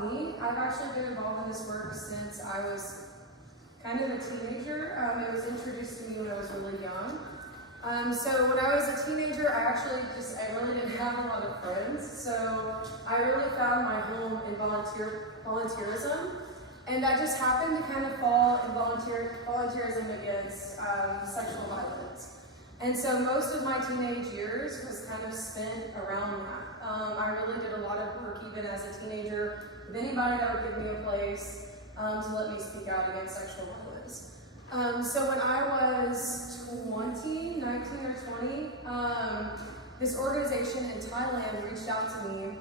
Me, I've actually been involved in this work since I was kind of a teenager. It was introduced to me when I was really young. So when I was a teenager, I really didn't have a lot of friends. So I really found my home in volunteerism. And I just happened to kind of fall in volunteerism against sexual violence. And so most of my teenage years was kind of spent around that. I really did a lot of work even as a teenager with anybody that would give me a place to let me speak out against sexual violence. So when I was 19 or 20, this organization in Thailand reached out to me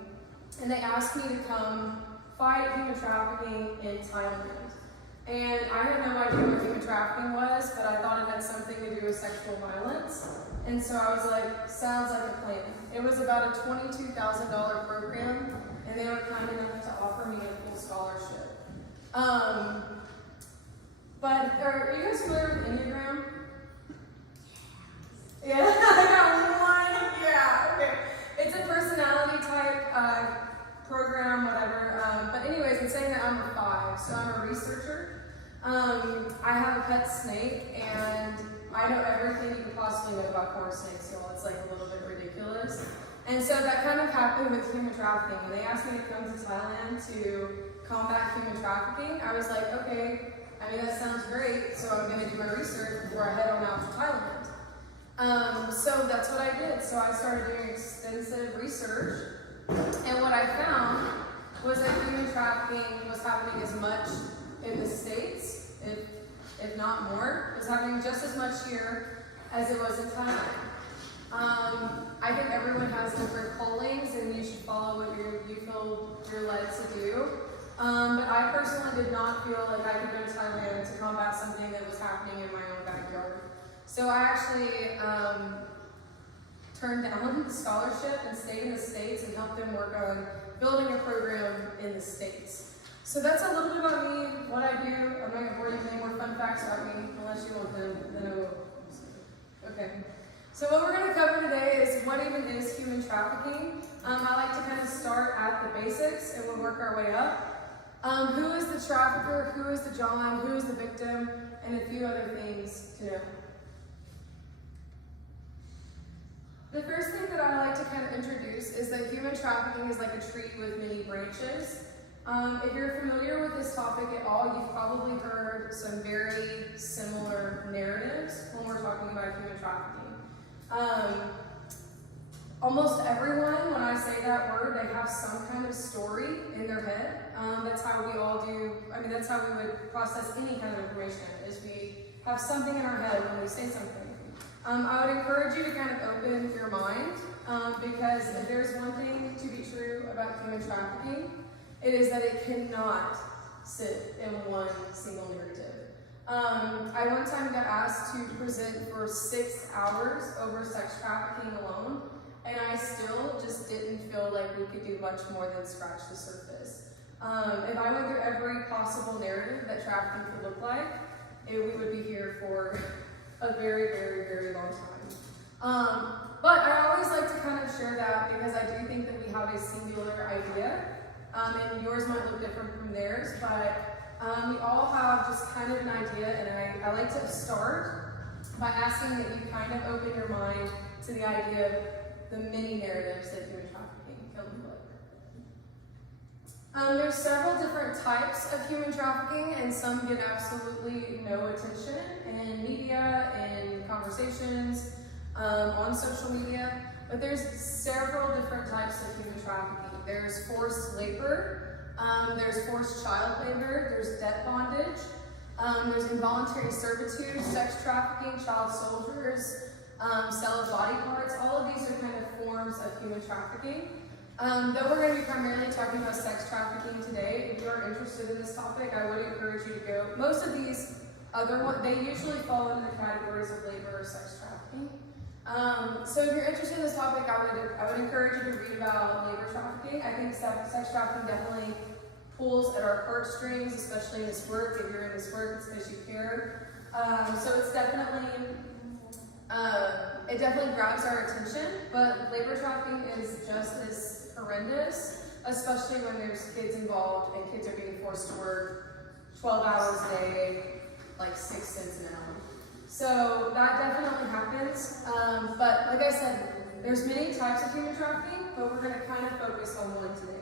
and they asked me to come fight human trafficking in Thailand. And I had no idea what human trafficking was, but I thought it had something to do with sexual violence. And so I was like, sounds like a plan. It was about a $22,000 program, and they were kind enough to offer me a full scholarship. But are you guys familiar with Enneagram? Yeah, I got one. Yeah, okay. It's a personality type program, whatever. But anyways, I'm saying that I'm a 5, so I'm a researcher. I have a pet snake, and I know everything you could possibly know about corn snakes, y'all. It's like a little bit ridiculous. And so that kind of happened with human trafficking. When they asked me to come to Thailand to combat human trafficking, I was like, okay, I mean, that sounds great, so I'm going to do my research before I head on out to Thailand. So that's what I did. So I started doing extensive research, and what I found was that human trafficking was happening as much in the States, if not more. It was happening just as much here as it was in Thailand. I think everyone has different callings, and you should follow what you feel you're led to do. But I personally did not feel like I could go to Thailand to combat something that was happening in my own backyard. So I actually turned down the scholarship and stayed in the States and helped them work on building a program in the States. So that's a little bit about me, what I do. I'm not going to bore you with any more fun facts about me, unless you want them, then I will. Okay. So what we're going to cover today is what even is human trafficking. I like to kind of start at the basics and we'll work our way up. Who is the trafficker, who is the John, who is the victim, and a few other things to know. The first thing that I like to kind of introduce is that human trafficking is like a tree with many branches. If you're familiar with this topic at all, you've probably heard some very similar narratives when we're talking about human trafficking. Almost everyone, when I say that word, they have some kind of story in their head. That's how we all do, that's how we would process any kind of information, is we have something in our head when we say something. I would encourage you to kind of open your mind, because if there's one thing to be true about human trafficking, it is that it cannot sit in one single narrative. I one time got asked to present for 6 hours over sex trafficking alone, and I still just didn't feel like we could do much more than scratch the surface. If I went through every possible narrative that trafficking could look like, we would be here for a very, very, very long time. But I always like to kind of share that because I do think that we have a singular idea. And yours might look different from theirs, but we all have just kind of an idea, and I like to start by asking that you kind of open your mind to the idea of the many narratives that human trafficking can look like. There's several different types of human trafficking, and some get absolutely no attention in media, in conversations, on social media, but there's several different types of human trafficking. There's forced labor, there's forced child labor, there's debt bondage, there's involuntary servitude, sex trafficking, child soldiers, sale of body parts. All of these are kind of forms of human trafficking. Though we're going to be primarily talking about sex trafficking today, if you are interested in this topic, I would encourage you to go. Most of these other ones, they usually fall into the categories of labor or sex trafficking. So if you're interested in this topic, I would encourage you to read about labor trafficking. I think sex trafficking definitely pulls at our heartstrings, especially in this work. If you're in this work, it's because you care. So it's definitely, it definitely grabs our attention, but labor trafficking is just as horrendous especially when there's kids involved and kids are being forced to work 12 hours a day, like 6 cents an hour. So that definitely happens, but like I said, there's many types of human trafficking, but we're going to kind of focus on one today.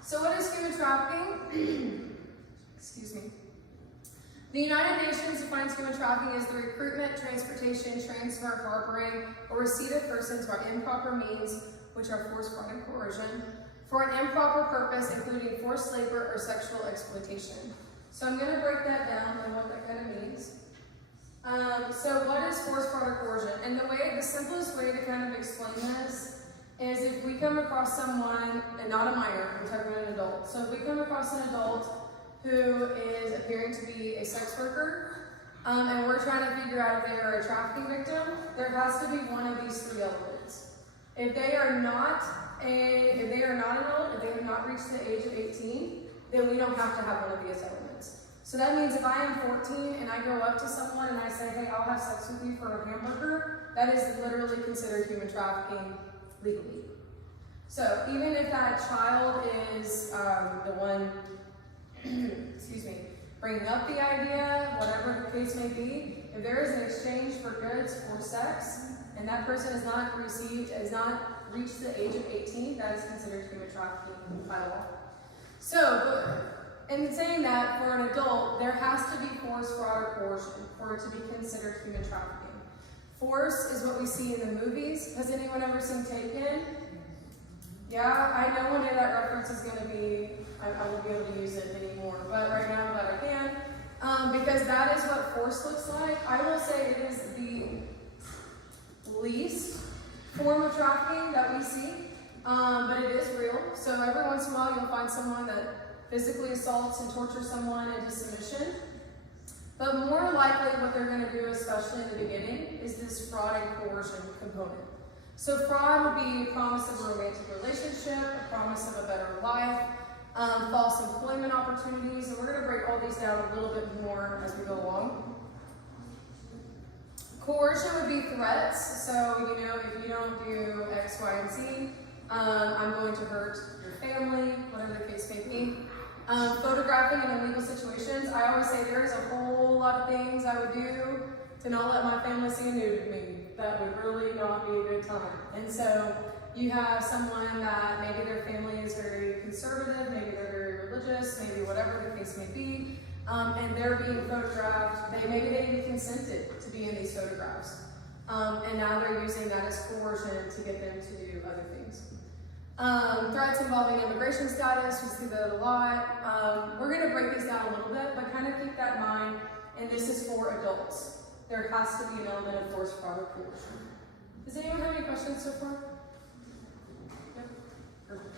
So what is human trafficking? Excuse me. The United Nations defines human trafficking as the recruitment, transportation, transfer, harboring, or receipt of persons by improper means, which are force, fraud, and coercion, for an improper purpose, including forced labor or sexual exploitation. So I'm going to break that down and what that kind of means. So what is force, fraud, or coercion? And the simplest way to kind of explain this is if we come across someone, and not a minor, we're talking about an adult. So if we come across an adult who is appearing to be a sex worker, and we're trying to figure out if they are a trafficking victim, there has to be one of these 3 elements. If they are not an adult, if they have not reached the age of 18, then we don't have to have one of these elements. So that means if I am 14 and I go up to someone and I say, hey, I'll have sex with you for a hamburger, that is literally considered human trafficking legally. So even if that child is the one, excuse me, bringing up the idea, whatever the case may be, if there is an exchange for goods for sex, and that person has not reached the age of 18, that is considered human trafficking by law. So, in saying that, for an adult, there has to be force, fraud, or coercion for it to be considered human trafficking. Force is what we see in the movies. Has anyone ever seen Taken? Yeah, I know one day that reference is going to be, I won't be able to use it anymore, but right now I'm glad I can, because that is what force looks like. I will say it is the least form of trafficking that we see, but it is real. So every once in a while you'll find someone that physically assaults and tortures someone into submission. But more likely what they're going to do, especially in the beginning, is this fraud and coercion component. So fraud would be a promise of a romantic relationship, a promise of a better life, false employment opportunities, and we're going to break all these down a little bit more as we go along. Coercion would be threats. So, if you don't do X, Y, and Z, I'm going to hurt your family, whatever the case may be. Photographing in illegal situations. I always say there is a whole lot of things I would do to not let my family see a nude of me. That would really not be a good time. And so you have someone that maybe their family is very conservative, maybe they're very religious, maybe whatever the case may be, and they're being photographed. Maybe they consented to be in these photographs. And now they're using that as coercion to get them to do other things. Threats involving immigration status, we see that a lot. We're going to break these down a little bit, but kind of keep that in mind, and this is for adults. There has to be an element of force, fraud, or coercion. Does anyone have any questions so far? Yep. Perfect.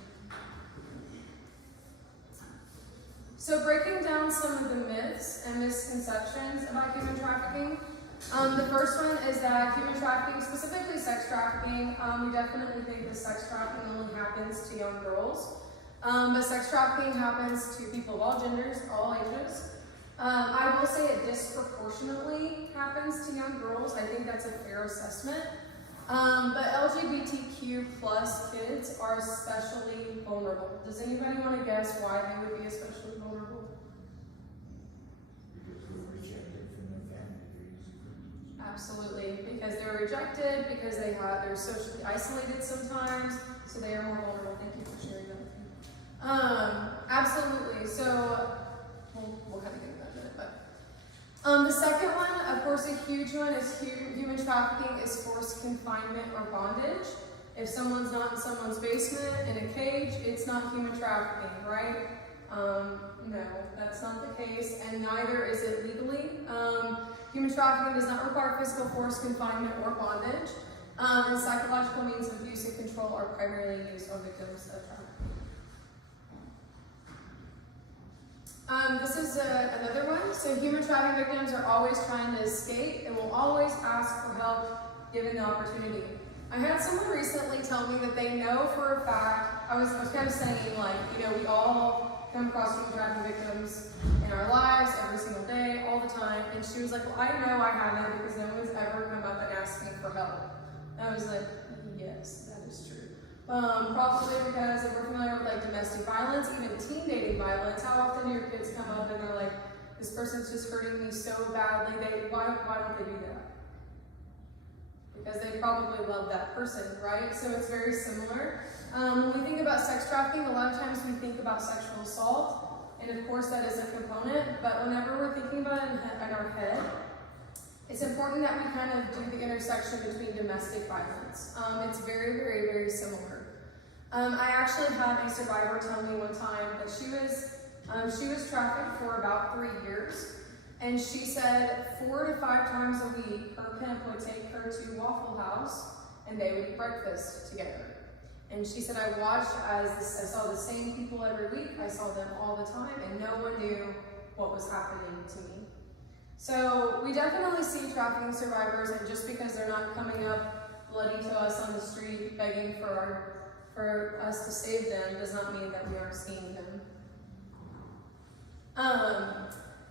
So breaking down some of the myths and misconceptions about human trafficking. The first one is that human trafficking, specifically sex trafficking, we definitely think that sex trafficking only happens to young girls. But sex trafficking happens to people of all genders, all ages. I will say it disproportionately happens to young girls. I think that's a fair assessment. But LGBTQ plus kids are especially vulnerable. Does anybody want to guess why they would be especially vulnerable? Absolutely, because they're rejected, because they're socially isolated sometimes, so they are more vulnerable. Thank you for sharing that with me. Absolutely, so we'll kind of get into that in a minute. But the second one, of course, a huge one is human trafficking is forced confinement or bondage. If someone's not in someone's basement in a cage, it's not human trafficking, right? No, that's not the case, and neither is it legally. Human trafficking does not require physical force, confinement, or bondage, and psychological means of abuse and control are primarily used on victims of trafficking. This is another one. So human trafficking victims are always trying to escape and will always ask for help given the opportunity. I had someone recently tell me that they know for a fact, I was kind of saying, like, we all come across human trafficking victims in our lives every single day, all the time, and she was like, well, I know I haven't because no one's ever come up and asked me for help. And I was like, yes, that is true. Probably because if we're familiar with like domestic violence, even teen dating violence, how often do your kids come up and they're like, this person's just hurting me so badly, why don't they do that? Because they probably love that person, right? So it's very similar. When we think about sex trafficking, a lot of times we think about sexual assault, and of course that is a component, but whenever we're thinking about it in our head, it's important that we kind of do the intersection between domestic violence. It's very, very, very similar. I actually had a survivor tell me one time that she was trafficked for about 3 years, and she said 4 to 5 times a week, her pimp would take her to Waffle House, and they would eat breakfast together. And she said, I watched as I saw the same people every week, I saw them all the time, and no one knew what was happening to me. So we definitely see trafficking survivors, and just because they're not coming up bloody to us on the street begging for us to save them does not mean that we aren't seeing them.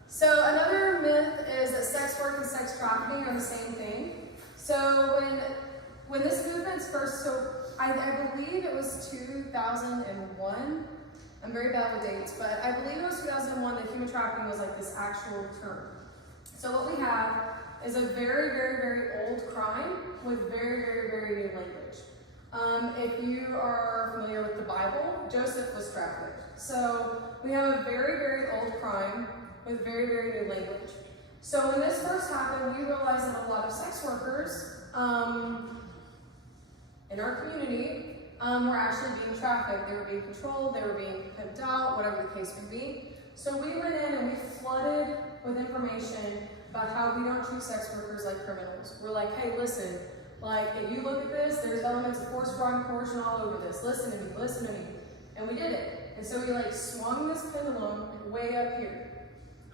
So another myth is that sex work and sex trafficking are the same thing. So when this movement's first, I believe it was 2001. I'm very bad with dates, but I believe it was 2001 that human trafficking was like this actual term. So what we have is a very, very, very old crime with very, very, very new language. If you are familiar with the Bible, Joseph was trafficked. So we have a very, very old crime with very, very new language. So when this first happened, we realized that a lot of sex workers in our community were actually being trafficked. They were being controlled, they were being pimped out, whatever the case may be. So we went in and we flooded with information about how we don't treat sex workers like criminals. We're like, hey, listen, like if you look at this, there's elements of force, fraud, and coercion all over this. Listen to me, listen to me. And we did it. And so we like swung this pendulum way up here.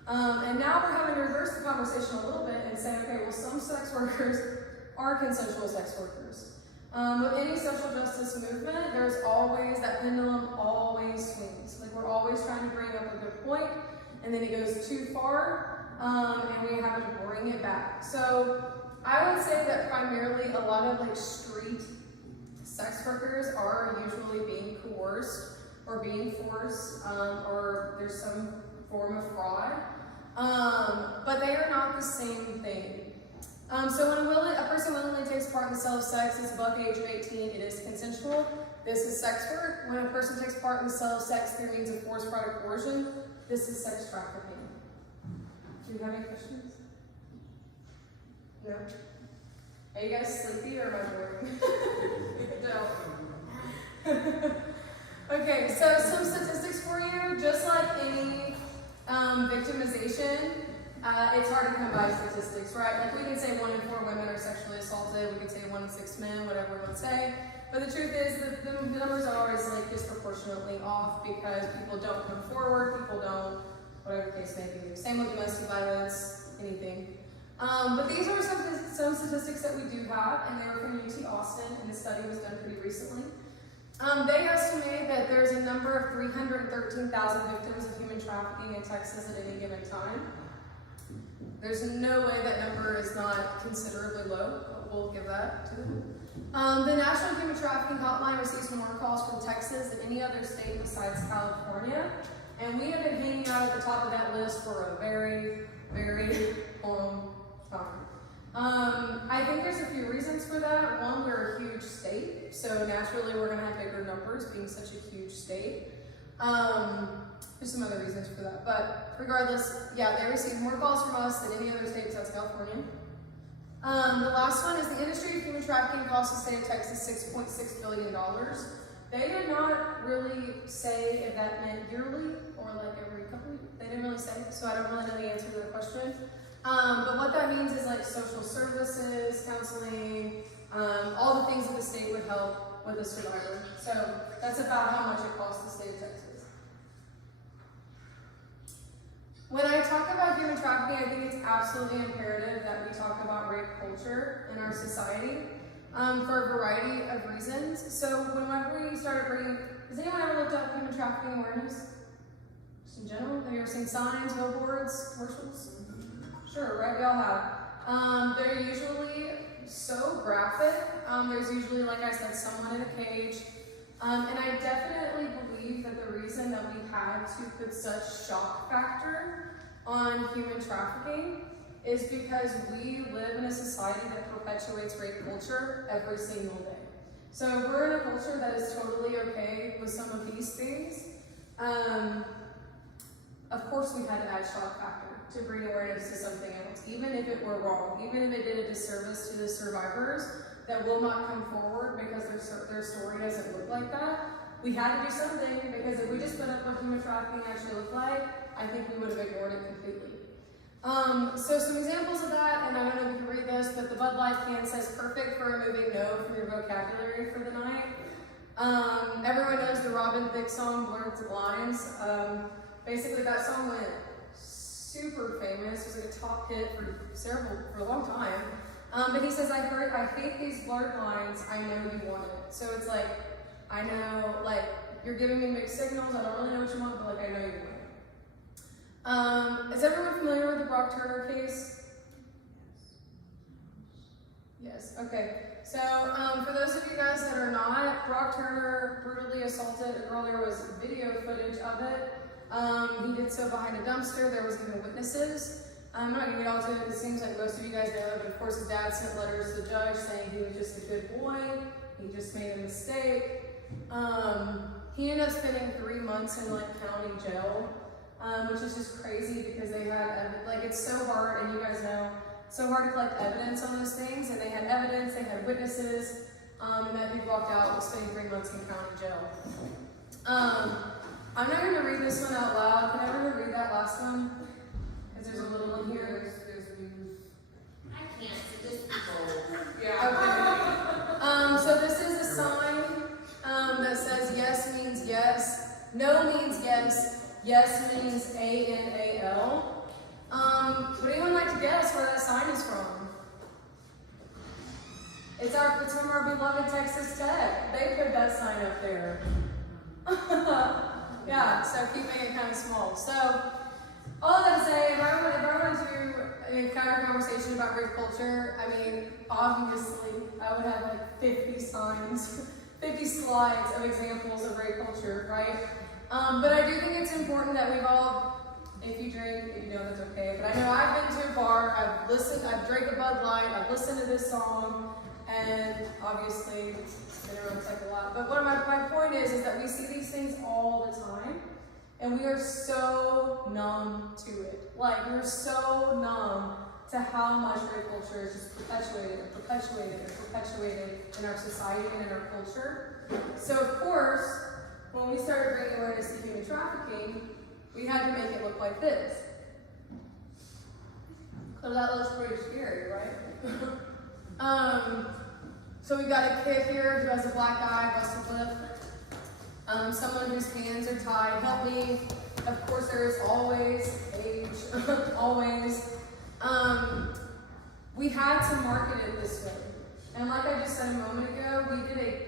And now we're having to reverse the conversation a little bit and say, okay, well, some sex workers are consensual sex workers. With any social justice movement, there's always, that pendulum always swings. Like we're always trying to bring up a good point, and then it goes too far, and we have to bring it back. So I would say that primarily a lot of like street sex workers are usually being coerced or being forced, or there's some form of fraud, but they are not the same thing. So when a person willingly takes part in the sale of sex, it's above the age of 18, it is consensual. This is sex work. When a person takes part in the sale of sex through means of force, fraud, or coercion, this is sex trafficking. Do you have any questions? No? Are you guys sleepy or am I boring? No. Okay, so some statistics for you. Just like any victimization, it's hard to come by statistics, right? Like we can say 1 in 4 women are sexually assaulted, we can say 1 in 6 men, whatever we want to say. But the truth is that the numbers are always like disproportionately off because people don't come forward, people don't, whatever the case may be. Same with domestic violence, anything. But these are some statistics that we do have, and they were from UT Austin, and the study was done pretty recently. They estimate that there's a number of 313,000 victims of human trafficking in Texas at any given time. There's no way that number is not considerably low, but we'll give that to them. The National Human Trafficking Hotline receives more calls from Texas than any other state besides California, and we have been hanging out at the top of that list for a very, very long time. I think there's a few reasons for that. One, we're a huge state, so naturally we're going to have bigger numbers being such a huge state. There's some other reasons for that, but regardless, yeah, they receive more calls from us than any other state besides California. The last one is the industry of human trafficking costs the state of Texas $6.6 billion. They did not really say if that meant yearly or like every couple weeks. They didn't really say, so I don't really know the answer to the question. But what that means is like social services, counseling, all the things that the state would help with a survivor. So that's about how much it costs the state of Texas. When I talk about human trafficking, I think it's absolutely imperative that we talk about rape culture in our society for a variety of reasons. So whenever we started bringing, has anyone ever looked up human trafficking awareness? Just in general, have you ever seen signs, billboards, commercials? Sure, right, we all have. They're usually so graphic. There's usually, like I said, someone in a cage. And I definitely believe that the reason that we had to put such shock factor on human trafficking is because we live in a society that perpetuates rape culture every single day. So if we're in a culture that is totally okay with some of these things, of course we had to add shock factor to bring awareness to something else, even if it were wrong, even if it did a disservice to the survivors that will not come forward because their story doesn't look like that. We had to do something, because if we just put up what human trafficking actually looked like, I think we would have ignored it completely. So some examples of that, and I don't know if you can read this, but the Bud Light can says perfect for removing no from your vocabulary for the night. Everyone knows the Robin Thicke song, Blurred Lines. Basically that song went super famous. It was like a top hit for a long time. But he says, I hate these blurred lines, I know you want it. So it's like, I know, like, you're giving me mixed signals, I don't really know what you want, but like, I know you want it. Is everyone familiar with the Brock Turner case? Yes, okay. So, for those of you guys that are not, Brock Turner brutally assaulted a girl. There was video footage of it. He did so behind a dumpster. There was even witnesses. I'm not gonna get all to it, it seems like most of you guys know, but of course his dad sent letters to the judge saying he was just a good boy, he just made a mistake. He ended up spending 3 months in like county jail, which is just crazy because they had, like, it's so hard, and you guys know, it's so hard to collect evidence on those things, and they had evidence, they had witnesses, and that dude walked out with spending 3 months in county jail. I'm not gonna read this one out loud. Can everyone read that last one? There's a little in here. I can't, so just people. Yeah. Okay. So this is a sign that says yes means yes, no means yes, yes means A-N-A-L. Would anyone like to guess where that sign is from? It's from our beloved Texas Tech. They put that sign up there. Yeah, so keeping it kind of small. So, all that to say, if I wanted to encounter a conversation about rape culture, I mean, obviously, I would have like 50 signs, 50 slides of examples of rape culture, right? But I do think it's important that we've all, if you drink, you know that's okay, but I know I've been to a bar, I've drank a Bud Light, I've listened to this song, and obviously, I don't know, it's like a lot. But what my point is that we see these things all the time, and we are so numb to it. Like, we're so numb to how much rape culture is just perpetuated in our society and in our culture. So, of course, when we started bringing awareness to human trafficking, we had to make it look like this. So that looks pretty scary, right? So we got a kid here who has a black eye, busted lip. Someone whose hands are tied. Help me. Of course, there is always age, always. We had to market it this way. And like I just said a moment ago, we did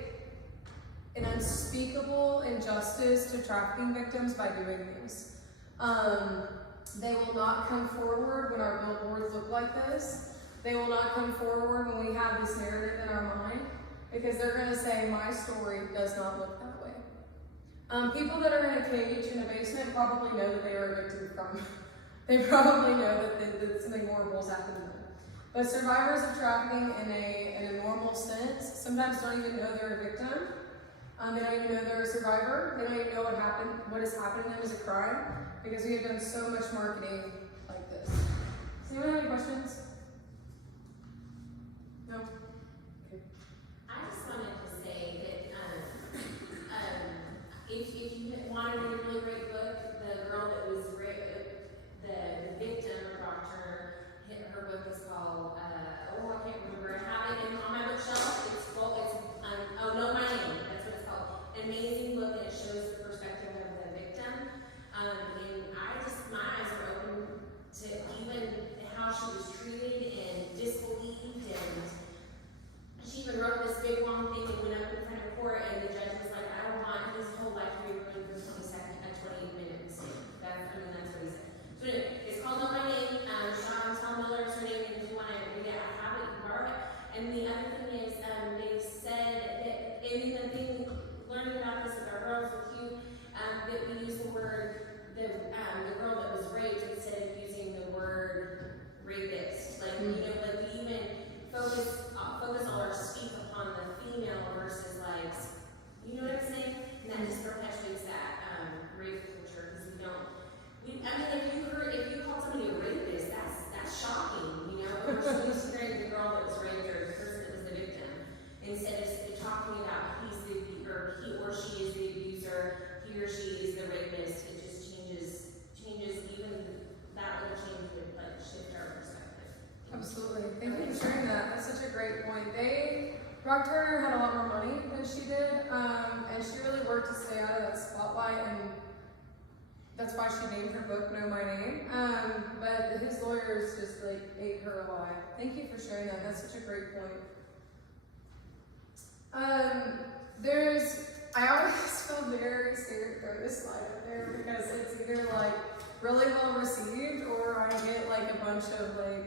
an unspeakable injustice to trafficking victims by doing this. They will not come forward when our billboards look like this. They will not come forward when we have this narrative in our mind, because they're going to say, my story does not look that way. People that are in a cage in a basement probably know that they are a victim of crime. They probably know that something horrible has happened to them. But survivors of trafficking in a normal sense sometimes don't even know they're a victim. They don't even know they're a survivor. They don't even know what has happened to them as a crime, because we have done so much marketing like this. Does anyone have any questions? No? Okay. I just wanted to say that if you want to read a really great book, the girl that was the victim of Brock Turner, her book is called, I can't remember. I have it on my bookshelf. It's full. Know My Name. That's what it's called. An amazing book, and it shows the perspective of the victim. And my eyes were open to even how she was treated and disbelieved, and That's why she named her book Know My Name. But his lawyers just like ate her alive. Thank you for sharing that. That's such a great point. I always feel very scared to throw this slide up there because it's either like really well received or I get like a bunch of like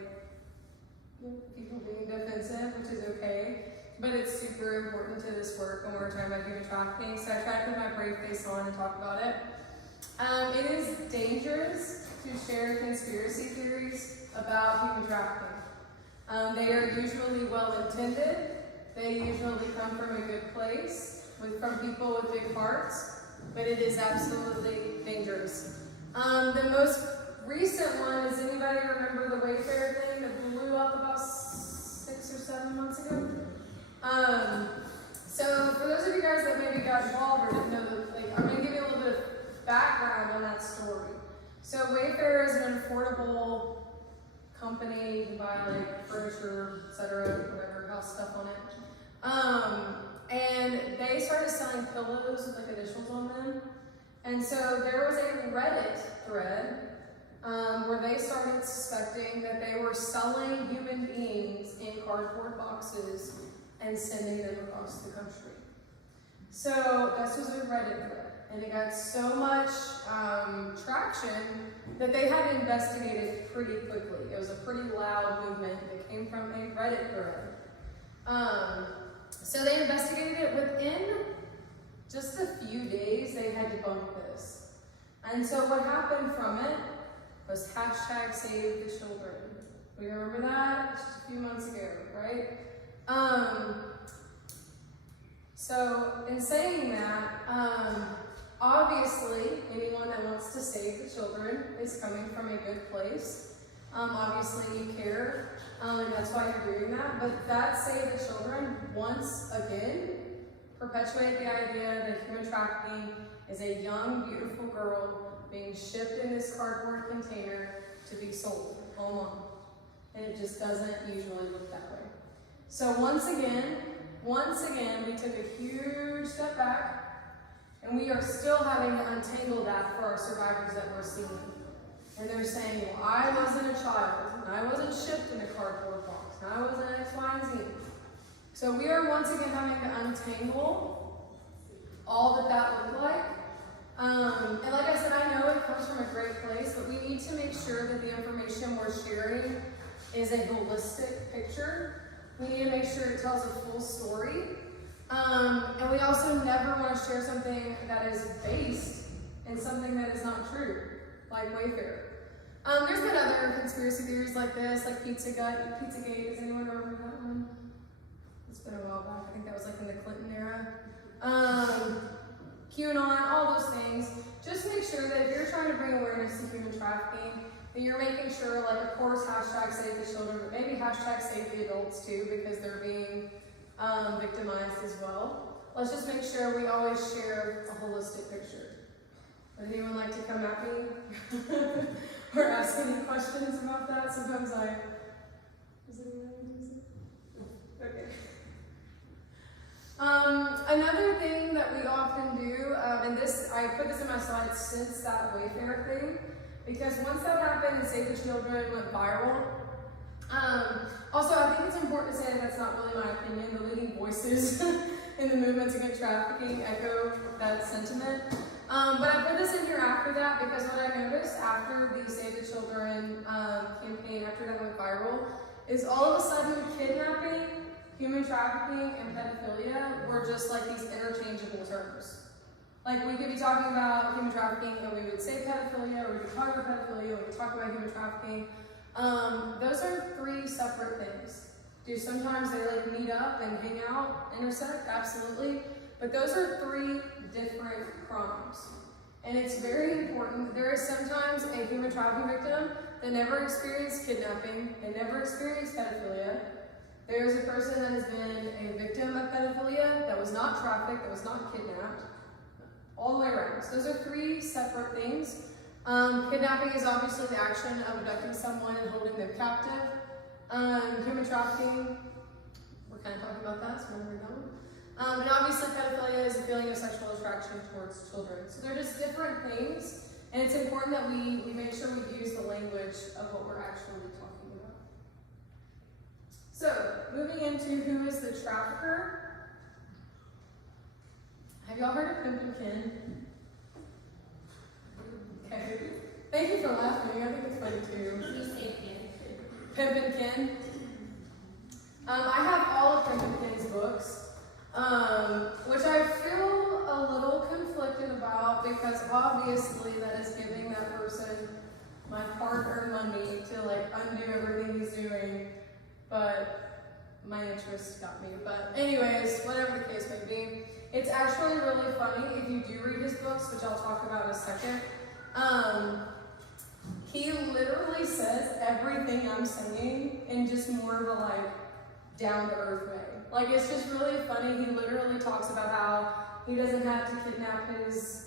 people being defensive, which is okay. But it's super important to this work when we're talking about human trafficking. So I try to put my brave face on and talk about it. It is dangerous to share conspiracy theories about human trafficking. They are usually well-intended. They usually come from a good place, from people with big hearts, but it is absolutely dangerous. The most recent one, does anybody remember the Wayfair thing that blew up about 6 or 7 months ago? So for those of you guys that maybe got involved or didn't know, I'm going to give you a little bit of background on that story. So Wayfair is an affordable company. You can buy like furniture, etc., whatever, house stuff on it. And they started selling pillows with like initials on them. And so there was a Reddit thread where they started suspecting that they were selling human beings in cardboard boxes and sending them across the country. So this was a Reddit thread, and it got so much traction that they had to investigate it pretty quickly. It was a pretty loud movement that came from a Reddit thread. So they investigated it. Within just a few days, they had debunked this. And so what happened from it was hashtag Save the Children. We remember that just a few months ago, right? So in saying that, obviously anyone that wants to save the children is coming from a good place. Obviously you care, and that's why you're doing that. But that Save the Children, once again, perpetuate the idea that human trafficking is a young, beautiful girl being shipped in this cardboard container to be sold online. And it just doesn't usually look that way. So once again, we took a huge step back, and we are still having to untangle that for our survivors that we're seeing. And they're saying, well, I wasn't a child, and I wasn't shipped in a cardboard box, and I wasn't X, Y, and Z. So we are once again having to untangle all that looked like. And like I said, I know it comes from a great place, but we need to make sure that the information we're sharing is a holistic picture. We need to make sure it tells a full story. And we also never want to share something that is based in something that is not true, like Wayfair. There's been other conspiracy theories like this, like Pizzagate. Does anyone remember that one? It's been a while back. I think that was like in the Clinton era. QAnon, all those things. Just make sure that if you're trying to bring awareness to human trafficking, that you're making sure, like, of course, hashtag Save the Children, but maybe hashtag Save the Adults too, because they're being victimized as well. Let's just make sure we always share a holistic picture. Would anyone like to come at me or ask any questions about that? Sometimes is it okay. Another thing that we often do, and I put this in my slides since that Wayfair thing, because once that happened and Save the Children went viral, also I think it's important to say that that's not really my opinion. The leading voices in the movements against trafficking echo that sentiment. But I put this in here after that because what I noticed after the Save the Children campaign, after that went viral, is all of a sudden kidnapping, human trafficking, and pedophilia were just like these interchangeable terms. Like we could be talking about human trafficking and we would say pedophilia, or we could talk about pedophilia, or we could talk about human trafficking. Those are three separate things. Do sometimes they like meet up and hang out, intersect? Absolutely. But those are three different crimes. And it's very important. There is sometimes a human trafficking victim that never experienced kidnapping and never experienced pedophilia. There is a person that has been a victim of pedophilia that was not trafficked, that was not kidnapped. All the way around. So those are three separate things. Kidnapping is obviously the action of abducting someone and holding them captive. Human trafficking, we're kind of talking about that, so we're going. And obviously pedophilia is a feeling of sexual attraction towards children. So they're just different things. And it's important that we make sure we use the language of what we're actually talking about. So, moving into who is the trafficker. Have y'all heard of Pimp and Ken? Okay. Thank you for laughing. I think it's funny too. You say Ken. Pimp and Ken. I have all of Pimp and Ken's books, which I feel a little conflicted about because obviously that is giving that person my hard-earned money to like undo everything he's doing, but my interest got me. But anyways, whatever the case may be, it's actually really funny if you do read his books, which I'll talk about in a second. He literally says everything I'm saying in just more of a like down-to-earth way. Like, it's just really funny. He literally talks about how he doesn't have to kidnap his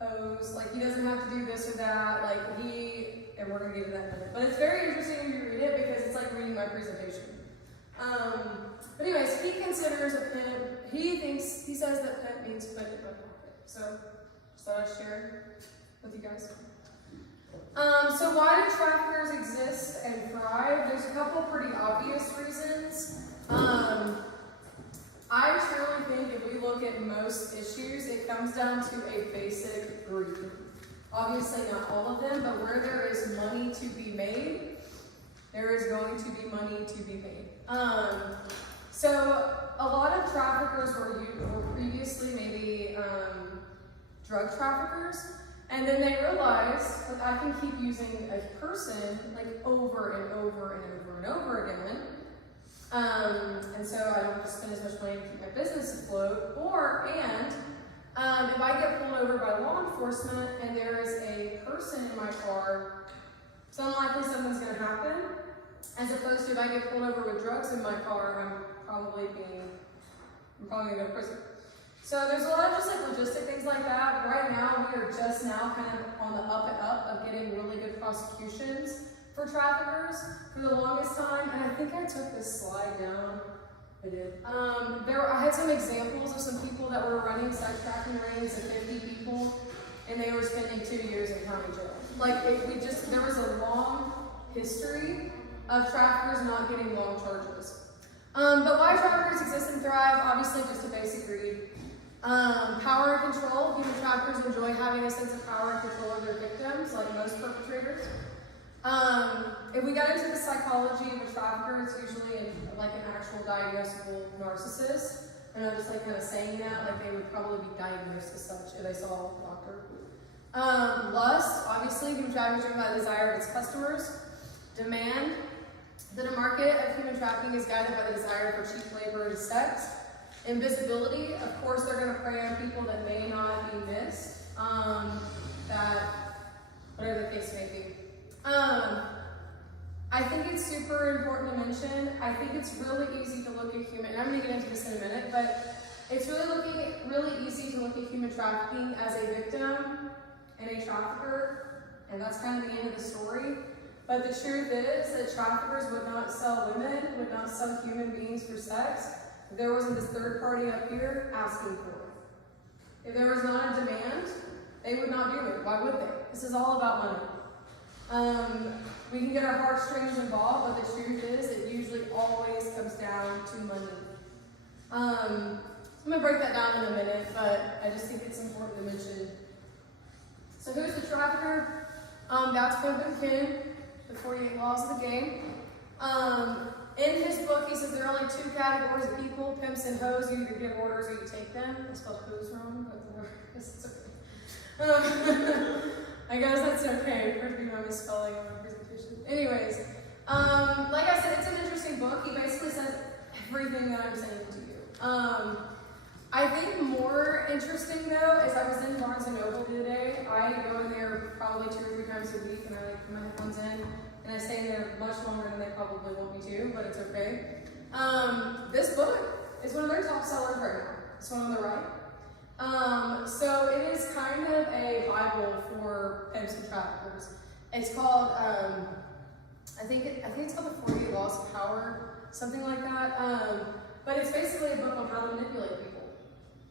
hoes, like he doesn't have to do this or that, like and we're gonna get to that in a minute. But it's very interesting when you read it because it's like reading my presentation. But anyways, he considers a pimp, he says that pimp means put in my pocket. So, just thought I'd share with you guys. So why do traffickers exist and thrive? There's a couple pretty obvious reasons. I truly think if we look at most issues, it comes down to a basic greed. Obviously not all of them, but where there is money to be made, there is going to be money to be made. So a lot of traffickers were previously maybe drug traffickers, and then they realized that I can keep using a person like over and over and over and over again. And so I don't have to spend as much money to keep my business afloat. If I get pulled over by law enforcement and there is a person in my car, it's unlikely something's going to happen. As opposed to if I get pulled over with drugs in my car, I'm probably going to go to prison. So there's a lot of just like logistic things like that. But right now, we are just now kind of on the up and up of getting really good prosecutions for traffickers for the longest time. And I think I took this slide down. I did. I had some examples of some people that were running sex trafficking rings of 50 people, and they were spending 2 years in county jail. Like, there was a long history of traffickers not getting long charges. But why traffickers exist and thrive? Obviously, just a basic greed. Power and control. Human traffickers enjoy having a sense of power and control of their victims, like most perpetrators. If we got into the psychology of a trafficker, it's usually like an actual diagnosable narcissist. And I'm just like kind of saying that, like they would probably be diagnosed as such if they saw a doctor. Lust, obviously, human trafficking is driven by the desire of its customers. Demand, the market of human trafficking is guided by the desire for cheap labor and sex. Invisibility, of course, they're going to prey on people that may not be missed. Whatever the case may be. I think it's super important to mention, I think it's really easy to look at human, and I'm going to get into this in a minute, but it's really easy to look at human trafficking as a victim and a trafficker, and that's kind of the end of the story. But the truth is that traffickers would not sell women, would not sell human beings for sex, if there wasn't this third party up here asking for it. If there was not a demand, they would not do it. Why would they? This is all about money. We can get our heartstrings involved, but the truth is it usually always comes down to money. I'm going to break that down in a minute, but I just think it's important to mention. So who's the trafficker? That's Pimp and Ken, the 48 Laws of the Game. In his book, he says there are only two categories of people, pimps and hoes. You either give orders or you take them. I spelled hoes wrong, but it's okay. I guess that's okay. Forgive me my misspelling on my presentation. Anyways, like I said, it's an interesting book. He basically says everything that I'm saying to you. I think more interesting though is I was in Barnes & Noble the other day. I go in there probably 2 or 3 times a week and I put my headphones in and I stay in there much longer than they probably want me to, but it's okay. This book is one of their top sellers right now. This one on the right. So it is kind of a Bible for pimps and traffickers. It's called, I think it's called the 48 Laws of Power, something like that. But it's basically a book on how to manipulate people.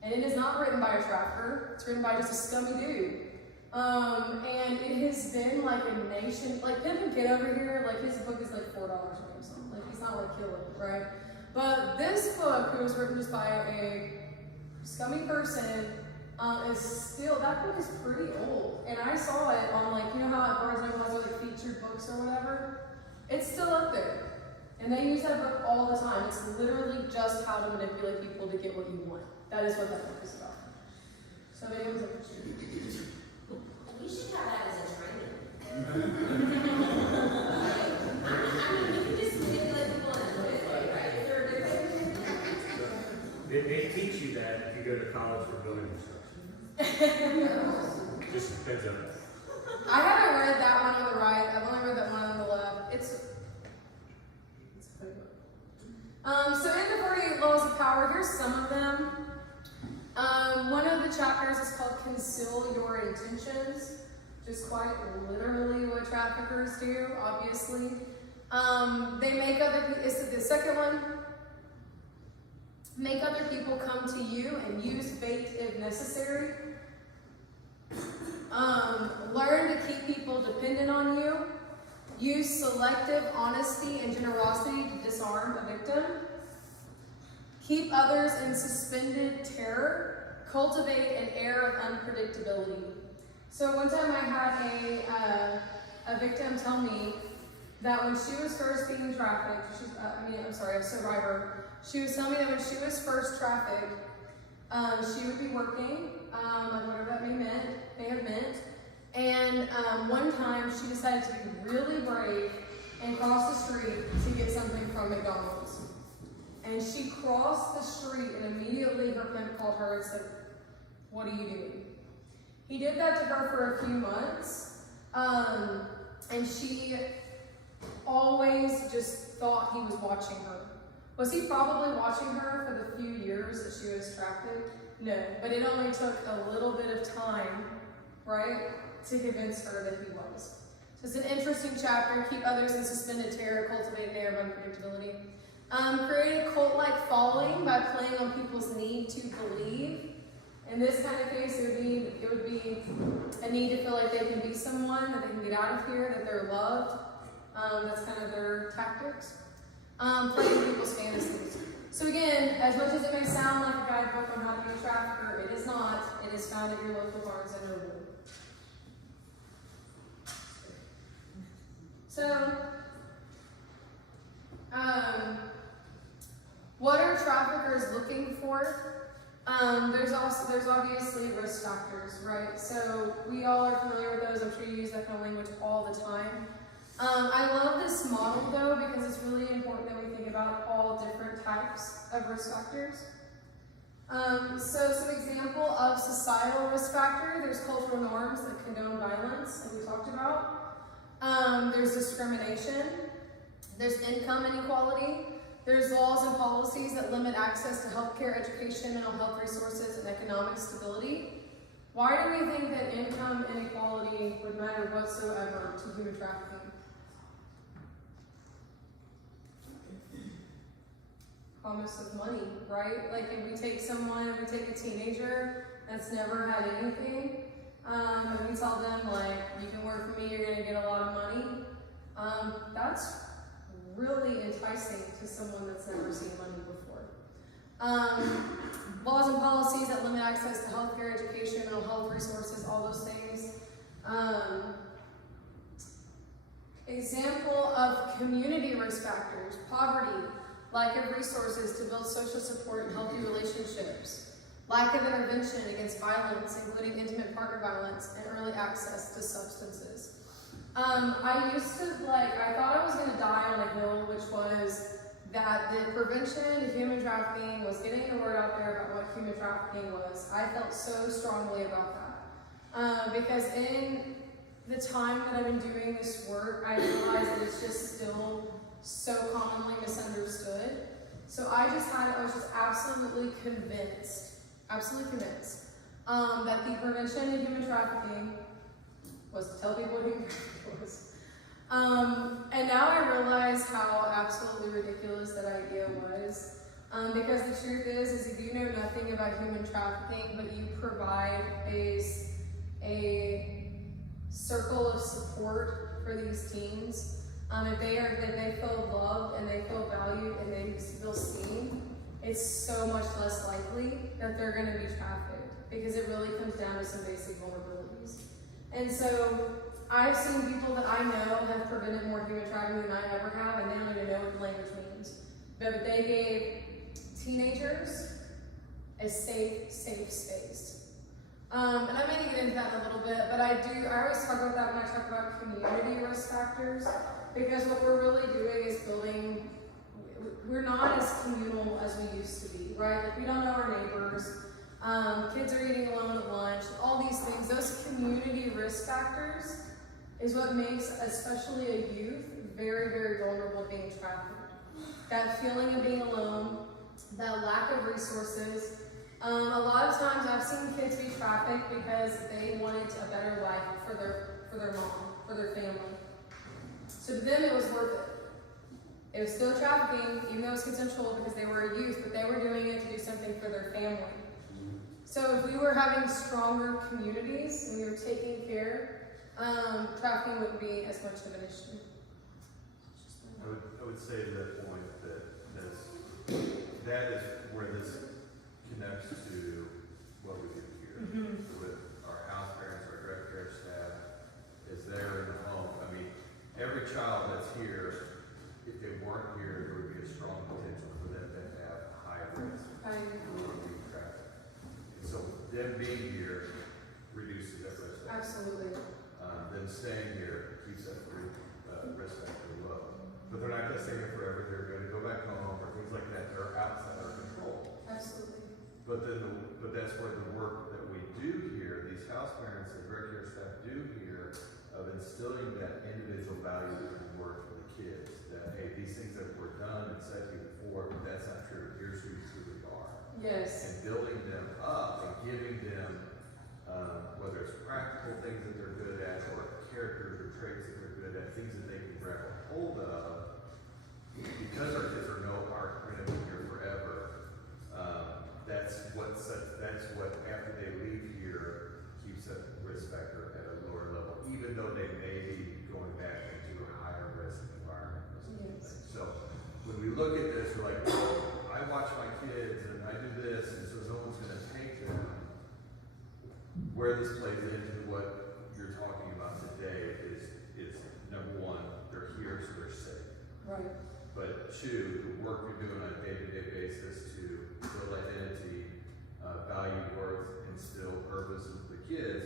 And it is not written by a trafficker. It's written by just a scummy dude And it has been like a nation, like Pimp and Kid over here, like his book is like $4 or something. Like he's not like killing it, right? But this book, it was written just by a scummy person, is still, that book is pretty old. And I saw it on like, you know how at Barnes & Noble has like featured books or whatever? It's still up there. And they use that book all the time. It's literally just how to manipulate people to get what you want. That is what that book is about. So if anyone's interested. We should have that as a training. I mean, you can just manipulate people in a way, right? If they're different. They teach you that if you go to college for building instruction. Just depends on it. I haven't read that one on the right. I've only read that one on the left. It's a funny book. So in the 48 Laws of Power, here's some of them. One of the chapters is called Conceal Your Intentions, which is quite literally what traffickers do, obviously. They make other people, it's the second one, make other people come to you and use bait if necessary. Learn to keep people dependent on you. Use selective honesty and generosity to disarm a victim. Keep others in suspended terror. Cultivate an air of unpredictability. So one time I had a victim tell me that when she was first being trafficked, a survivor, she was telling me that when she was first trafficked, she would be working, whatever that may have meant, and one time she decided to be really brave and cross the street to get something from McDonald's. And she crossed the street and immediately her pimp called her and said, "What are you doing?" He did that to her for a few months, and she always just thought he was watching her. Was he probably watching her for the few years that she was trafficked? No, but it only took a little bit of time, right, to convince her that he was. So it's an interesting chapter. Keep others in suspended terror, cultivate an air of unpredictability. Create a cult-like following by playing on people's need to believe. In this kind of case, it would be a need to feel like they can be someone, that they can get out of here, that they're loved. That's kind of their tactics. Playing people's fantasies. So again, as much as it may sound like a guidebook on how to be a trafficker, it is not. It is found at your local Barnes & Noble. So, what are traffickers looking for? There's obviously risk factors, right? So we all are familiar with those. I'm sure you use that kind of language all the time. I love this model though because it's really important that we think about all different types of risk factors. So some example of societal risk factor, there's cultural norms that condone violence, like we talked about. There's discrimination. There's income inequality. There's laws and policies that limit access to healthcare, education, mental health resources, and economic stability. Why do we think that income inequality would matter whatsoever to human trafficking? Promise of money, right? Like if we take a teenager that's never had anything, and we tell them like, you can work for me, you're gonna get a lot of money, that's really enticing to someone that's never seen money before. Laws and policies that limit access to healthcare, education, mental health resources, all those things. Example of community risk factors, poverty, lack of resources to build social support and healthy relationships, lack of intervention against violence, including intimate partner violence, and early access to substances. I thought I was going to die on a hill, which was that the prevention of human trafficking was getting the word out there about what human trafficking was. I felt so strongly about that. Because in the time that I've been doing this work, I realized that it's just still so commonly misunderstood. So I was just absolutely convinced, that the prevention of human trafficking was to tell people what human trafficking was. And now I realize how absolutely ridiculous that idea was. Because the truth is if you know nothing about human trafficking, but you provide a circle of support for these teens. If they feel loved and they feel valued and they feel seen, it's so much less likely that they're going to be trafficked, because it really comes down to some basic vulnerabilities. And so I've seen people that I know have prevented more human trafficking than I ever have, and they don't even know what the language means. But they gave teenagers a safe space. And I'm going to get into that in a little bit, but I always talk about that when I talk about community risk factors, because what we're really doing is building, we're not as communal as we used to be, right? Like, we don't know our neighbors, kids are eating alone at lunch, all these things. Those community risk factors is what makes, especially a youth, very, very vulnerable to being trafficked. That feeling of being alone, that lack of resources. A lot of times I've seen kids be trafficked because they wanted a better life for their mom, for their family. So to them it was worth it. It was still trafficking, even though it was consensual because they were a youth, but they were doing it to do something for their family. So if we were having stronger communities and we were taking care, trafficking wouldn't be as much of an issue. I would say to that point that is where this connects to what we do here. So with our house parents, our direct care staff, is there in the home. I mean, every child that's here, if they weren't here, there would be a strong potential for them to have high risk of being trafficked. And so them being here reduces that risk. Absolutely. Them staying here keeps that risk factor low. But they're not going to stay here forever. They're going to go back home or things like that. They're outside our control. Absolutely. But that's where the work that we do here, these house parents and direct care staff do here, of instilling that individual value in the work for the kids. That, hey, these things that were done and said to you before, but that's not true. Here's who you truly are. Yes. And building them up and giving them, whether it's practical things that they're good at or characters or traits that they're good at, things that they can grab a hold of, because our kids aren't going to be here forever. That's what after they leave here keeps that risk factor at a lower level, even though they may be going back into a higher risk environment. Yes. So when we look at this, we're like, well, I watch my kids and I do this, and so no one's going to take them. Where this plays into what you're talking about today is number one, they're here so they're safe. Right. But two, the work we're doing on a day-to-day basis to build identity, value, worth, instill purpose into the kids,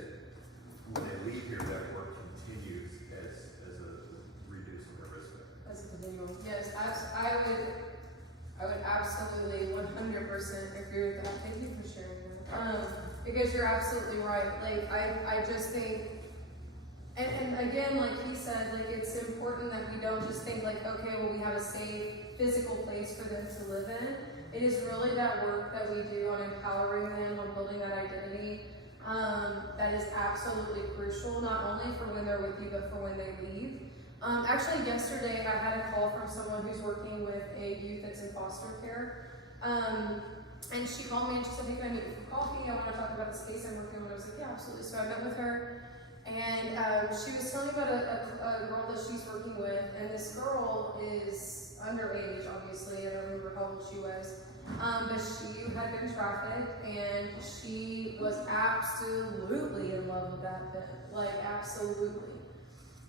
when they leave here, that work continues as a reducing the risk. As a continuum. Yes, I would absolutely 100% agree with that. Thank you for sharing that. Because you're absolutely right. Like, I just think, and again, like he said, like, it's important that we don't just think like, okay, well, we have a safe physical place for them to live in. It is really that work that we do on empowering them, on building that identity, that is absolutely crucial, not only for when they're with you, but for when they leave. Actually, yesterday I had a call from someone who's working with a youth that's in foster care. And she called me and she said, hey, can I meet you for coffee? I want to talk about this case I'm working on. I was like, yeah, absolutely. So I met with her, and she was telling me about a girl that she's working with, and this girl is underage, obviously. I don't remember how old she was. But she had been trafficked, and she was absolutely in love with that pimp. Like, absolutely.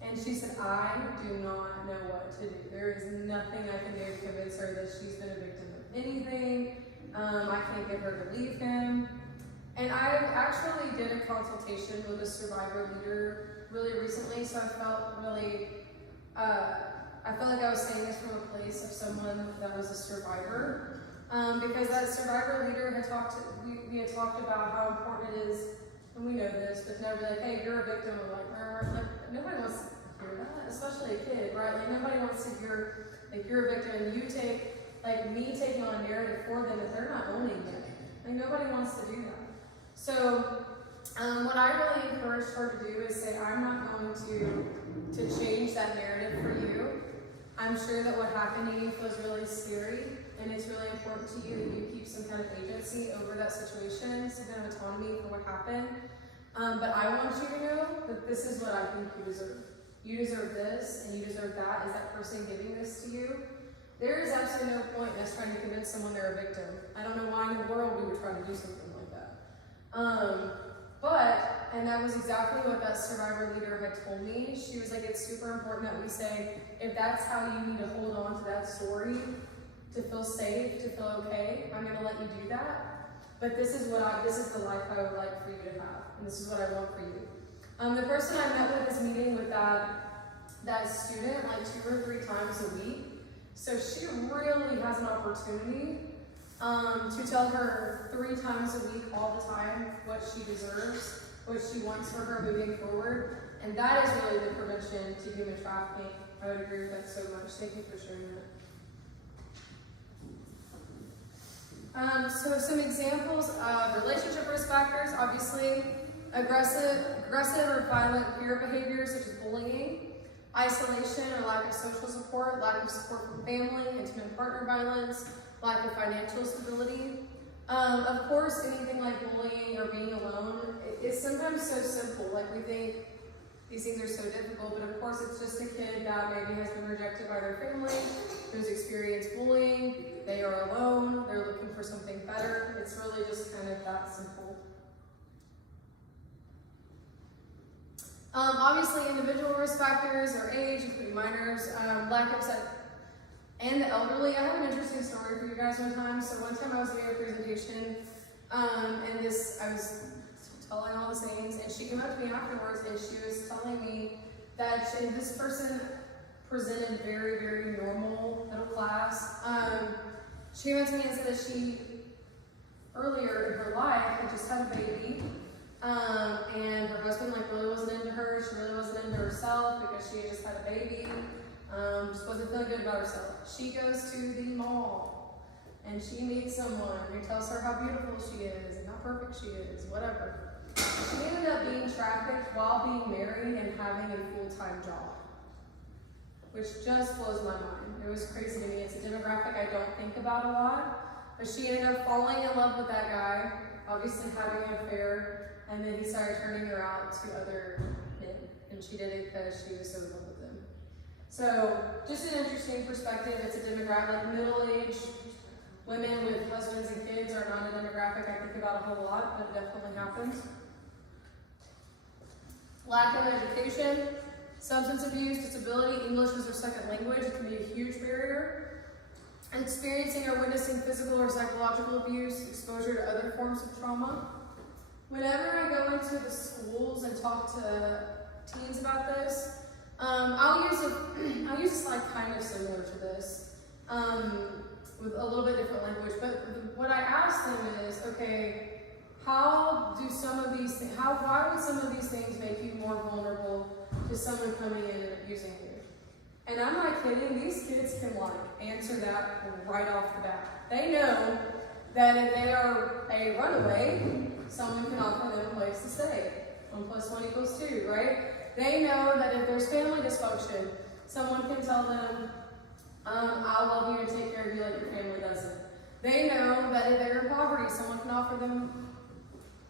And she said, I do not know what to do. There is nothing I can do to convince her that she's been a victim of anything. I can't get her to leave him. And I actually did a consultation with a survivor leader really recently, so I felt really, I felt like I was saying this from a place of someone that was a survivor. Because that survivor leader had we had talked about how important it is, and we know this, but to never be like, hey, you're a victim of like nobody wants to hear that, especially a kid, right? Like, nobody wants to hear, like, you're a victim and you take, like, me taking on a narrative for them that they're not owning it. Like, nobody wants to do that. So, what I really encouraged her to do is say, I'm not going to change that narrative for you. I'm sure that what happened to you feels really scary, and it's really important to you that you keep some kind of agency over that situation, some kind of autonomy for what happened. But I want you to know that this is what I think you deserve. You deserve this, and you deserve that. Is that person giving this to you? There is absolutely no point in us trying to convince someone they're a victim. I don't know why in the world we would try to do something like that. And that was exactly what that survivor leader had told me. She was like, it's super important that we say, if that's how you need to hold on to that story, to feel safe, to feel okay, I'm gonna let you do that. But this is the life I would like for you to have, and this is what I want for you. The person I met with is meeting with that student like 2 or 3 times a week. So she really has an opportunity to tell her 3 times a week all the time what she deserves, what she wants for her moving forward. And that is really the prevention to human trafficking. I would agree with that so much. Thank you for sharing that. So some examples of relationship risk factors, obviously, aggressive or violent peer behavior such as bullying, isolation or lack of social support, lack of support from family, intimate partner violence, lack of financial stability. Of course, anything like bullying or being alone, it's sometimes so simple. Like we think these things are so difficult, but of course it's just a kid that maybe has been rejected by their family, who's experienced bullying, they are alone, they're looking for something better. It's really just kind of that simple. Obviously, individual risk factors are age, including minors, lack of and the elderly. I have an interesting story for you guys one time. So one time I was giving a presentation, and I was telling all the sayings, and she came up to me afterwards, and she was telling me that this person presented very, very normal, middle class. She came up to me and said that she, earlier in her life, had just had a baby, and her husband really wasn't into her. She really wasn't into herself because she had just had a baby. Just wasn't feeling good about herself. She goes to the mall and she meets someone who tells her how beautiful she is and how perfect she is, whatever. She ended up being trafficked while being married and having a full-time job, which just blows my mind. It was crazy to me. It's a demographic I don't think about a lot, but she ended up falling in love with that guy, obviously having an affair, and then he started turning her out to other men, and she did it because she was so in love with them. So, just an interesting perspective. It's a demographic. Middle-aged women with husbands and kids are not a demographic I think about a whole lot, but it definitely happens. Lack of education, substance abuse, disability, English as their second language, it can be a huge barrier. Experiencing or witnessing physical or psychological abuse, exposure to other forms of trauma. Whenever I go into the schools and talk to teens about this, I'll use a slide kind of similar to this, with a little bit different language, but what I ask them is, okay, why would some of these things make you more vulnerable to someone coming in and abusing you? And I'm not kidding, these kids can answer that right off the bat. They know that if they are a runaway, someone can offer them a place to stay. 1 + 1 = 2, right? They know that if there's family dysfunction, someone can tell them, I'll love you and take care of you like your family doesn't. They know that if they're in poverty, someone can offer them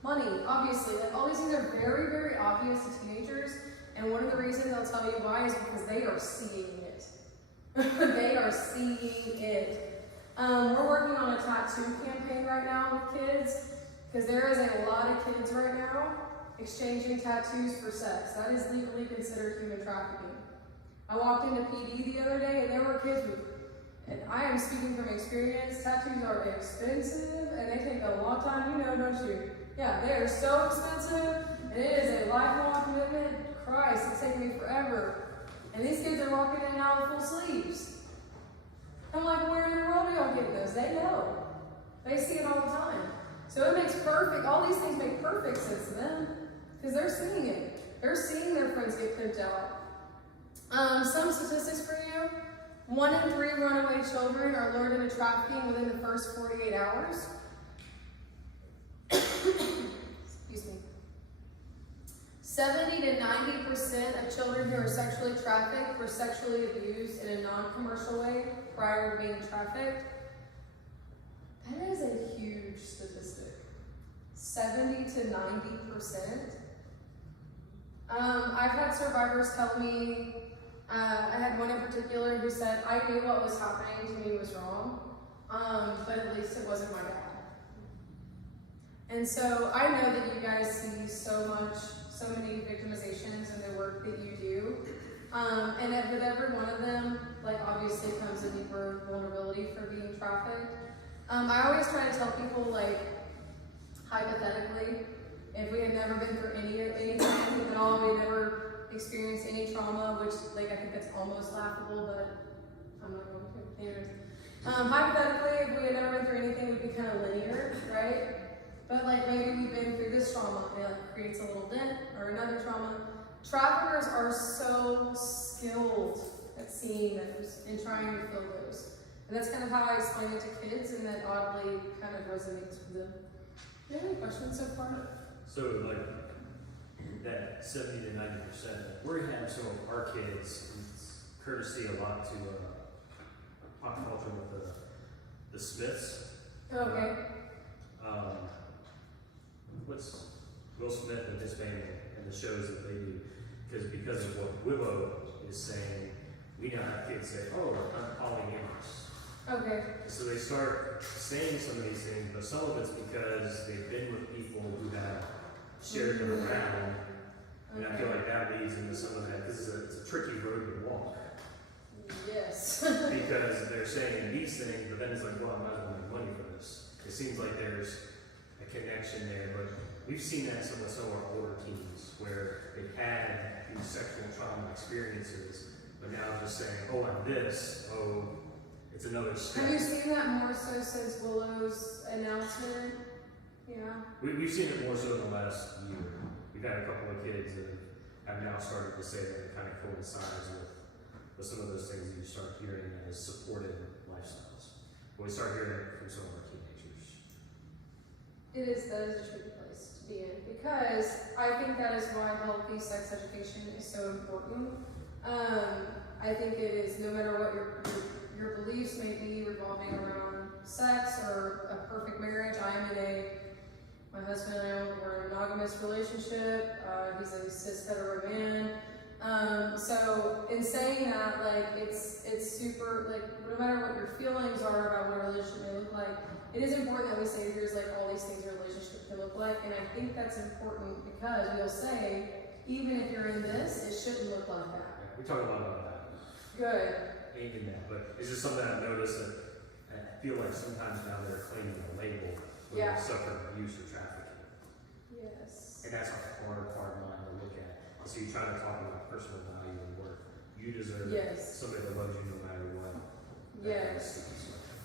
money, obviously. All these things are very, very obvious to teenagers, and one of the reasons I'll tell you why is because they are seeing it. They are seeing it. We're working on a tattoo campaign right now with kids, because there is a lot of kids right now exchanging tattoos for sex. That is legally considered human trafficking. I walked into PD the other day and there were kids and I am speaking from experience, tattoos are expensive and they take a long time, you know, don't you? Yeah, they are so expensive and it is a lifelong commitment. Christ, it's taking me forever. And these kids are walking in now with full sleeves. I'm like, where in the world do y'all get this? They know. They see it all the time. So it makes all these things make perfect sense to them because they're seeing it. They're seeing their friends get pimped out. Some statistics for you. 1 in 3 runaway children are lured into trafficking within the first 48 hours. Excuse me. 70 to 90% of children who are sexually trafficked were sexually abused in a non-commercial way prior to being trafficked. That is a huge statistic. 70 to 90%. I've had survivors tell me, I had one in particular who said, I knew what was happening to me was wrong, but at least it wasn't my dad. And so I know that you guys see so many victimizations in the work that you do. And with every one of them, like obviously comes a deeper vulnerability for being trafficked. I always try to tell people, like, hypothetically, if we had never been through anything at all, we had never experienced any trauma, which, like, I think that's almost laughable, but I'm not going to. Anyways, hypothetically, if we had never been through anything, we'd be kind of linear, right? But like maybe we've been through this trauma, and it like creates a little dent, or another trauma. Traffickers are so skilled at seeing those and trying to fill those. And that's kind of how I explain it to kids, and that oddly kind of resonates with them. Do you have any questions so far? So like that 70 to 90%, we have some of our kids, it's courtesy a lot to pop culture with the Smiths. Okay. What's Will Smith and his family and the shows that they do? Because of what Willow is saying, we now have kids say, "Oh, I'm polyamoros." Okay. So they start saying some of these things, but some of it's because they've been with people who have shared them around, and I feel like that leads into some of that because it's a tricky road to walk. Yes. Because they're saying these things, but then it's like, well, I might as well make money for this. It seems like there's a connection there, but we've seen that with some of our older teens where they've had these sexual trauma experiences, but now just saying, oh, I'm this, oh, it's another step. Have you seen that more so since Willow's announcement? Yeah. We've seen it more so in the last year. We've had a couple of kids that have now started to say that it kind of coincides with some of those things that you start hearing as supported lifestyles. But we start hearing it from some of our teenagers. That is a tricky place to be in, because I think that is why healthy sex education is so important. I think it is, no matter what your beliefs may be revolving around sex or a perfect marriage. My husband and I were in a monogamous relationship. He's a cis hetero man. So in saying that, like, it's super, like, no matter what your feelings are about what a relationship may look like, it is important that we say here's like all these things a relationship can look like, and I think that's important because we'll say, even if you're in this, it shouldn't look like that. Yeah, we talk a lot about that. Good. In that, but it's just something I've noticed that I feel like sometimes now they're claiming a label when Yeah. they suffer abuse or trafficking. Yes. And that's a harder part of mine to look at. So you try to talk about personal value and worth. You deserve Yes. somebody that loves you no matter what. Yes.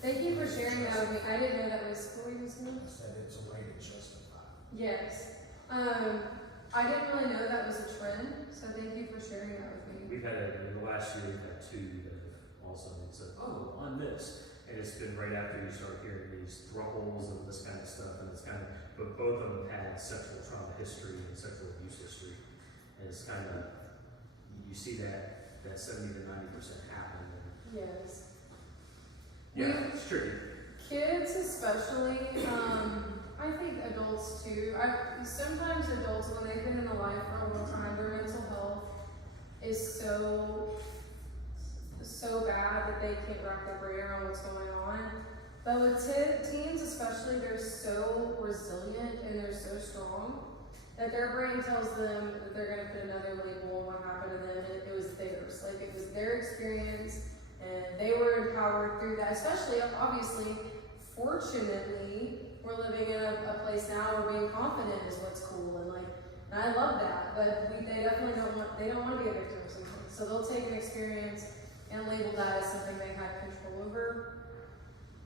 Thank you for sharing that with me. I didn't know that was what you saying. I said it's a way to justify. Yes. I didn't really know that was a trend, so thank you for sharing that with me. We've had, in the last year, we've had two that have also said, oh, on this. And it's been right after you start hearing these thruples and this kind of stuff. And it's kind of, but both of them had sexual trauma history and sexual abuse history. And it's kind of, you see that 70 to 90% happen. And Yes. yeah, it's tricky. Kids especially, I think adults too. Sometimes adults, when they've been in the life for a long time, their mental health is so bad that they can't wrap their brain around what's going on. But with teens especially, they're so resilient and they're so strong that their brain tells them that they're going to put another label on what happened to them, and it was theirs. Like, it was their experience, and they were empowered through that. Especially, obviously, fortunately, we're living in a place now where being confident is what's cool, and I love that. But they definitely don't want to be a victim of something. So they'll take an experience and label that as something they had control over.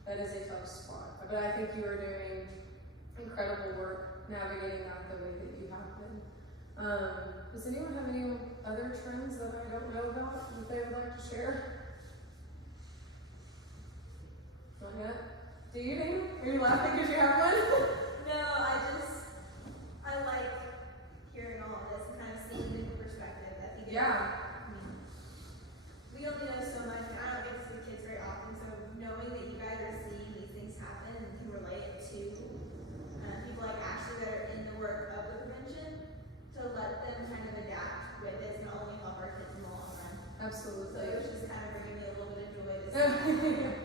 That is a tough spot. But I think you are doing incredible work navigating that the way that you have been. Does anyone have any other trends that I don't know about that they would like to share? Not yet? Do you, Dana? Are you laughing because you have one? No, I like hearing all of this and kind of seeing the different perspective that people Yeah. we only know so much, and I don't get to see kids very often, so knowing that you guys are seeing these things happen and can relate to people like Ashley that are in the work of the prevention, to let them kind of adapt So Absolutely. it was just kind of bringing me a little bit of joy to see. Sorry.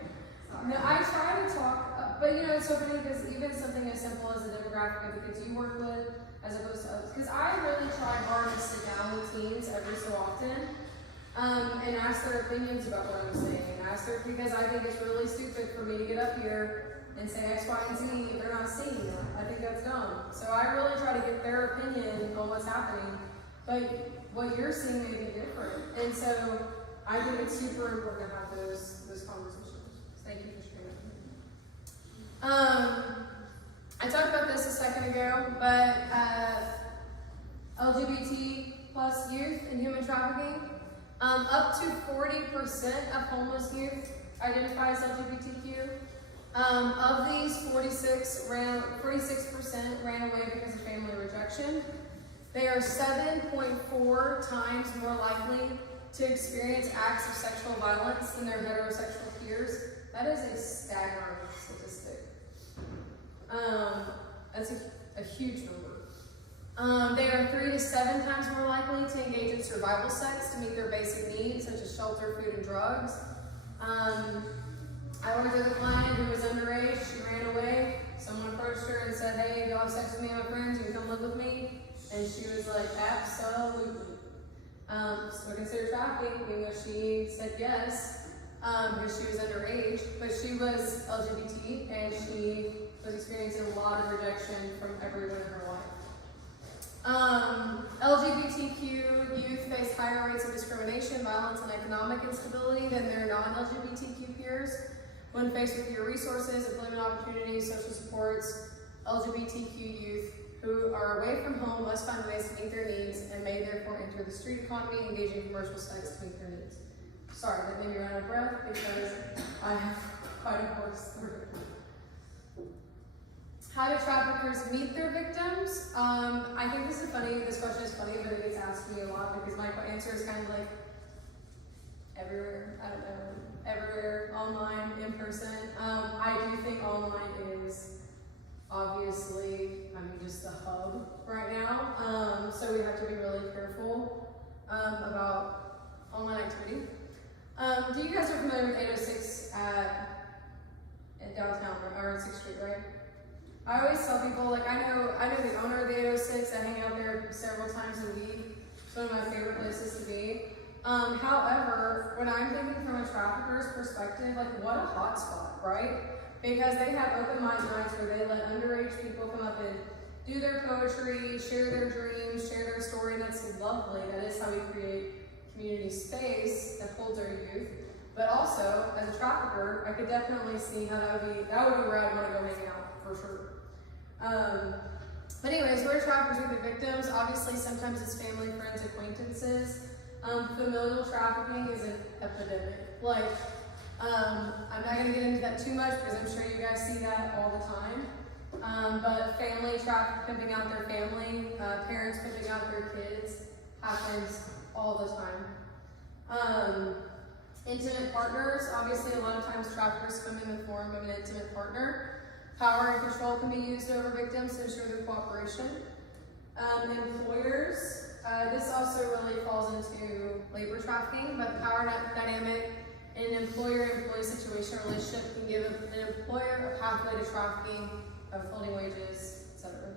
No, I try to talk, but you know, it's so funny because even something as simple as the demographic of the kids you work with, as opposed to others, because I really try hard to sit down with teens every so often, and ask their opinions about what I'm saying. Because I think it's really stupid for me to get up here and say X, Y, and Z if they're not seeing it. I think that's dumb. So I really try to get their opinion on what's happening, but what you're seeing may be different. And so I think it's super important to have those conversations. Thank you for sharing. I talked about this a second ago, but LGBT plus youth and human trafficking, up to 40% of homeless youth identify as LGBTQ. Of these, 46% ran away because of family rejection. They are 7.4 times more likely to experience acts of sexual violence than their heterosexual peers. That is a staggering statistic. That's a huge number. They are 3 to 7 times more likely to engage in survival sex to meet their basic needs, such as shelter, food, and drugs. I worked with a client who was underage. She ran away. Someone approached her and said, "Hey, if you'll have sex with me and my friends, you can come live with me." And she was like, "Absolutely." So considered trafficking, even though she said yes, because she was underage, but she was LGBT and she was experiencing a lot of rejection from everyone in her life. LGBTQ youth face higher rates of discrimination, violence, and economic instability than their non-LGBTQ peers. When faced with fewer resources, employment opportunities, social supports, LGBTQ youth who are away from home must find ways to meet their needs and may therefore enter the street economy, engaging in commercial sex to meet their needs. Sorry, that made me run out of breath because I have quite a horse through. How do traffickers meet their victims? I think this question is funny, but it gets asked me a lot because my answer is kind of like everywhere, I don't know, everywhere, online, in person. I do think online is obviously, just the hub right now. So we have to be really careful about online activity. Do you guys are familiar with 806 at downtown, or 6th Street, right? I always tell people, like, I know the owner of the 806. I hang out there several times a week. It's one of my favorite places to be. However, when I'm thinking from a trafficker's perspective, like, what a hot spot, right? Because they have open mic nights where they let underage people come up and do their poetry, share their dreams, share their story, and that's lovely. That is how we create community space that holds our youth. But also, as a trafficker, I could definitely see how that would be where I'd want to go hang out, for sure. But anyways, where traffickers meet the victims, obviously sometimes it's family, friends, acquaintances. Familial trafficking is an epidemic. Like, I'm not going to get into that too much because I'm sure you guys see that all the time. But family pimping out their family, parents pimping out their kids happens all the time. Intimate partners, obviously a lot of times traffickers come in the form of an intimate partner. Power and control can be used over victims to ensure their cooperation. Employers, this also really falls into labor trafficking, but the power dynamic in an employer-employee situation relationship can give an employer a pathway to trafficking, withholding wages, etc.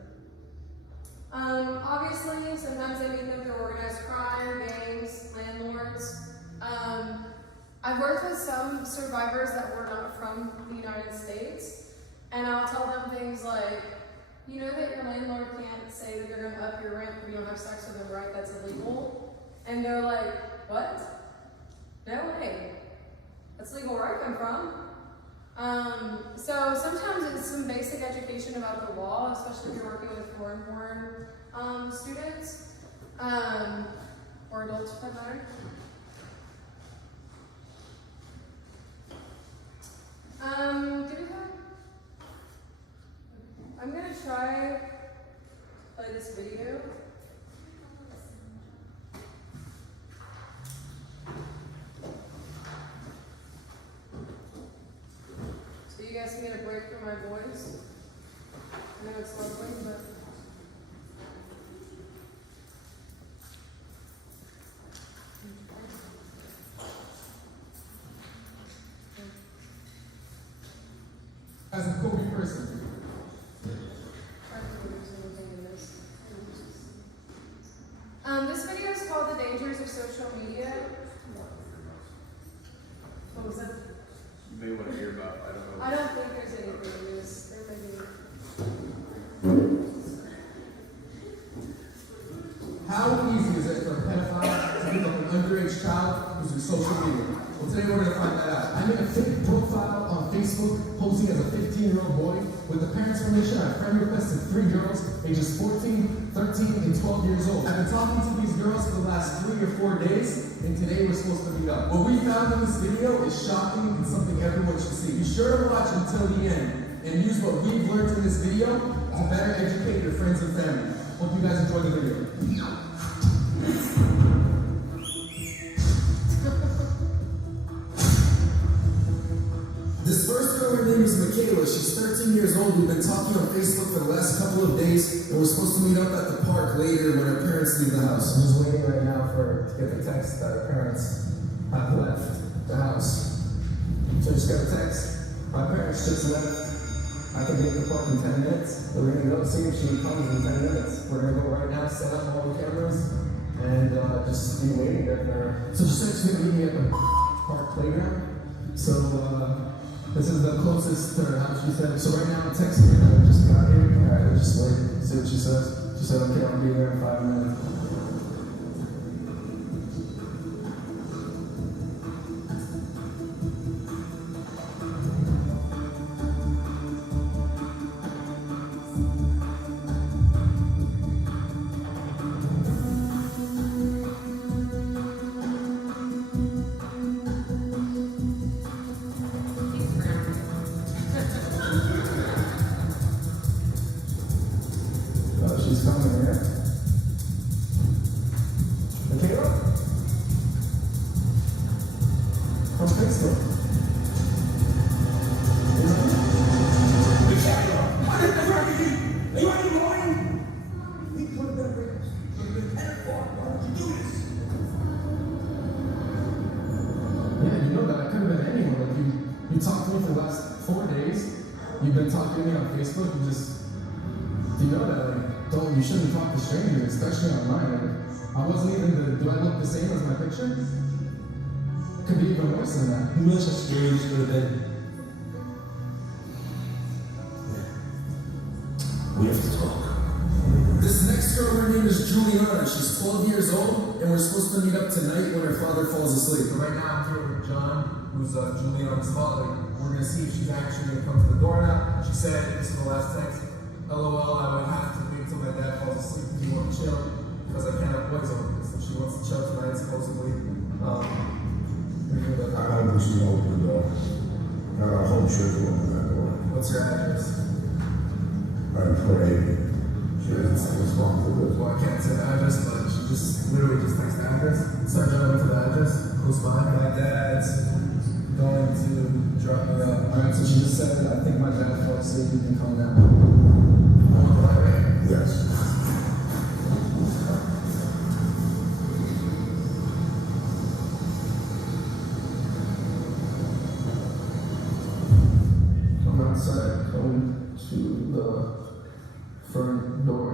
Obviously, sometimes they meet them through organized crime, gangs, landlords. I've worked with some survivors that were not from the United States, and I'll tell them things like, you know that your landlord can't say that they're going to up your rent if you don't have sex with them, right? That's illegal. And they're like, what? No way. That's legal where I come from. So sometimes it's some basic education about the law, especially if you're working with foreign-born students, or adults for that matter. Do we have? I'm gonna try play this video. So you guys can get a break from my voice. I know it's lovely, but. social media. What was it? You may want to hear about, I don't know. I don't think there's anything loose. There may be. How easy is it for a pedophile to pick up an underage child using social media? Well, today we're going to find that out. I made a fake profile on Facebook posing as a 15-year-old boy. With the parents' permission, I friend requested 3 girls, ages 14, 13, and 12 years old. I've been talking to these girls for the last 3 or 4 days, and today we're supposed to meet up. What we found in this video is shocking and something everyone should see. Be sure to watch until the end, and use what we've learned in this video to better educate your friends and family. Hope you guys enjoy the video. This first girl, her name is Michaela. She's 13 years old. We've been talking on Facebook for the last couple of days, and we're supposed to meet up at the park later when her parents leave the house. I'm just waiting right now to get the text that her parents have left the house. So I just got a text. My parents just left. I can make the park in 10 minutes. We're gonna go see if she comes in 10 minutes. We're gonna go right now, set up all the cameras, and just be waiting there for her. So she said she's gonna meet me at the park playground. So this is the closest to her house, she said. So right now I'm texting her. I just got here. Alright, let's just wait. See what she says. She said, okay, I'll be there in 5 minutes. She's coming here. Michaela? From Facebook. Michaela, what is the trafficking? Are you out of your mind? We could have been raped. Could have been pedophile. Why would you do this? Yeah, you know that. I could have been anyone. Like you talked to me for the last 4 days. You've been talking to me on Facebook. You know that, like, you shouldn't talk to strangers, especially online. Like, I wasn't even do I look the same as my picture? Could be even worse than that. Who knows how scary this could have been? We have to talk. This next girl, her name is Juliana. She's 12 years old, and we're supposed to meet up tonight when her father falls asleep. But right now, I'm here with John, who's Juliana's father. We're gonna see if she's actually gonna come to the door now. She said, this is the last text. LOL, I would have to wait till my dad falls asleep if you want to chill, because I can't have boys over this. So she wants to chill tonight, supposedly. I don't think she opened the door. I hope she'll open that door. What's your address? I'm afraid she doesn't respond to this. Well, I can't say the address, but she just literally just texted the address. Start driving to the address, close by. My dad's going to drop me off. Alright, so she just said, I think my dad fell asleep, you can come now. Right? Yes. I'm outside, going to the front door.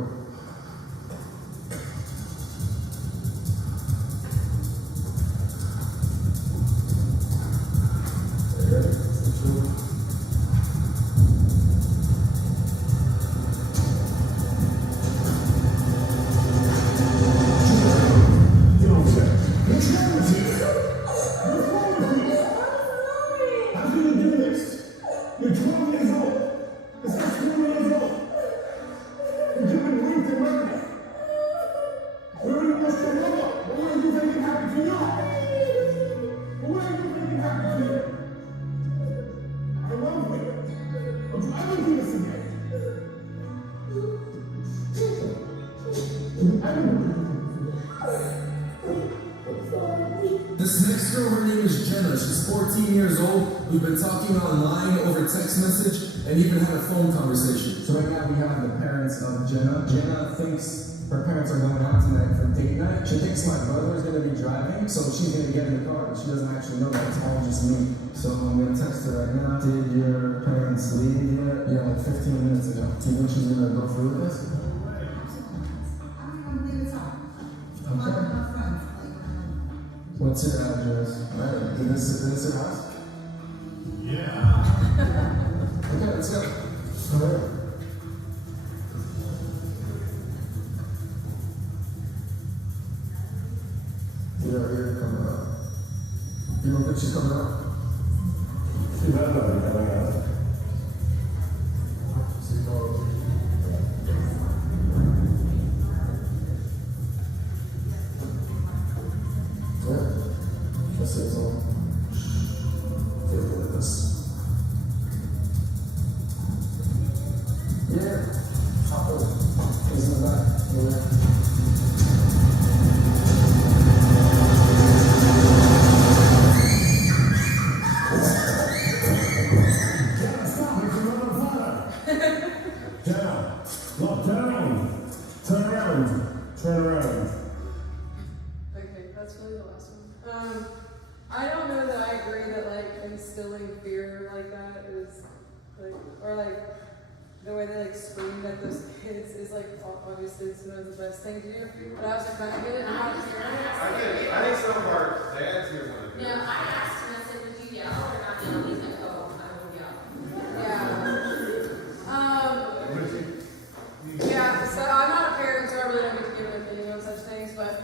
This next girl, her name is Jenna. She's 14 years old. We've been talking online over text message and even had a phone conversation. So right now we have the parents of Jenna. Jenna thinks her parents are going out tonight for date night. She thinks my brother is going to be driving, so she's going to get in the car, but she doesn't actually know that. It's all just me. So I'm going to text her right now. Did your parents leave yet? Yeah, like 15 minutes ago. Do you think she's going to go through with this? Okay. What's your address? Alright, in this house? Yeah. Okay, let's go. Alright. You don't hear her coming out. You don't think she's coming out? She better not be coming out. So you know. Yeah. That's it, so. Take a look at this. Yeah. Oh, it's in the back. Yeah. Stop it, you're on fire. Down. Look, down. Turn around. Turn around. Okay, that's really the last one. I don't know that I agree that like instilling fear like that is like, or like the way they like screamed at those kids is like obviously it's one of the best thing to do. But I also kind of get it. I'm not a parent. I think some of our dads here want to do No, it. I asked him, I said, would you yell or not yell? He's like, oh, I will yell. Yeah. So I'm not a parent, so I really don't get to give an opinion on such things, but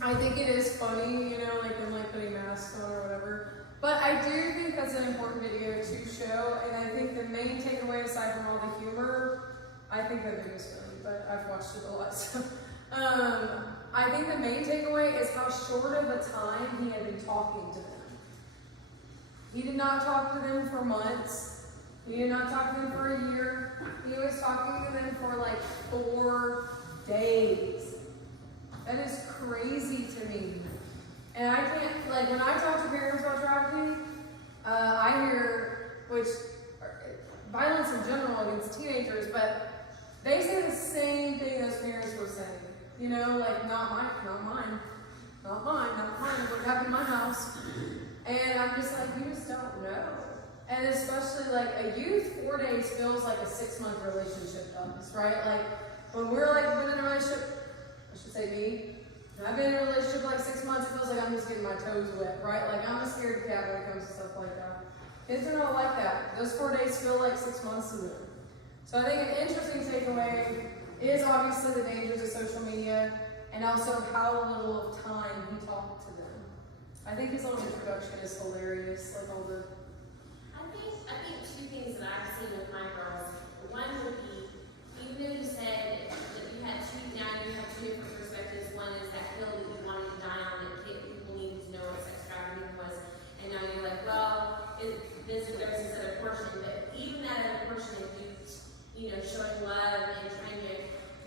I think it is funny, you know, like them like putting masks on or whatever. But I do think that's an important video to show, and I think the main takeaway, aside from all the humor, I think the video's funny, but I've watched it a lot, so I think the main takeaway is how short of a time he had been talking to them. He did not talk to them for months. He did not talk to them for a year. He was talking to them for like 4 days. That is crazy to me. And I can't, like, when I talk to parents about trafficking, I hear, violence in general against teenagers, but they say the same thing those parents were saying. You know, like, not mine, what happened in my house. And I'm just like, you just don't know. And especially, like, a youth, 4 days feels like a 6-month relationship to us, right? Like, when we're, like, been in a relationship, I should say me, I've been in a relationship like 6 months, it feels like I'm just getting my toes wet, right? Like, I'm a scared cat when it comes to stuff like that. Kids are not like that. Those 4 days feel like 6 months to them. So I think an interesting takeaway is obviously the dangers of social media and also how little of time he talked to them. I think his little introduction is hilarious, like all the... I think 2 things that I've seen with my girls. One would be, even though you said that you had 2 different perspectives. One is that hill that you wanted to die on, that people needed to know what sex trafficking was, and now you're like, well, there's this other portion, but even that other portion, if you know, showing love and trying to,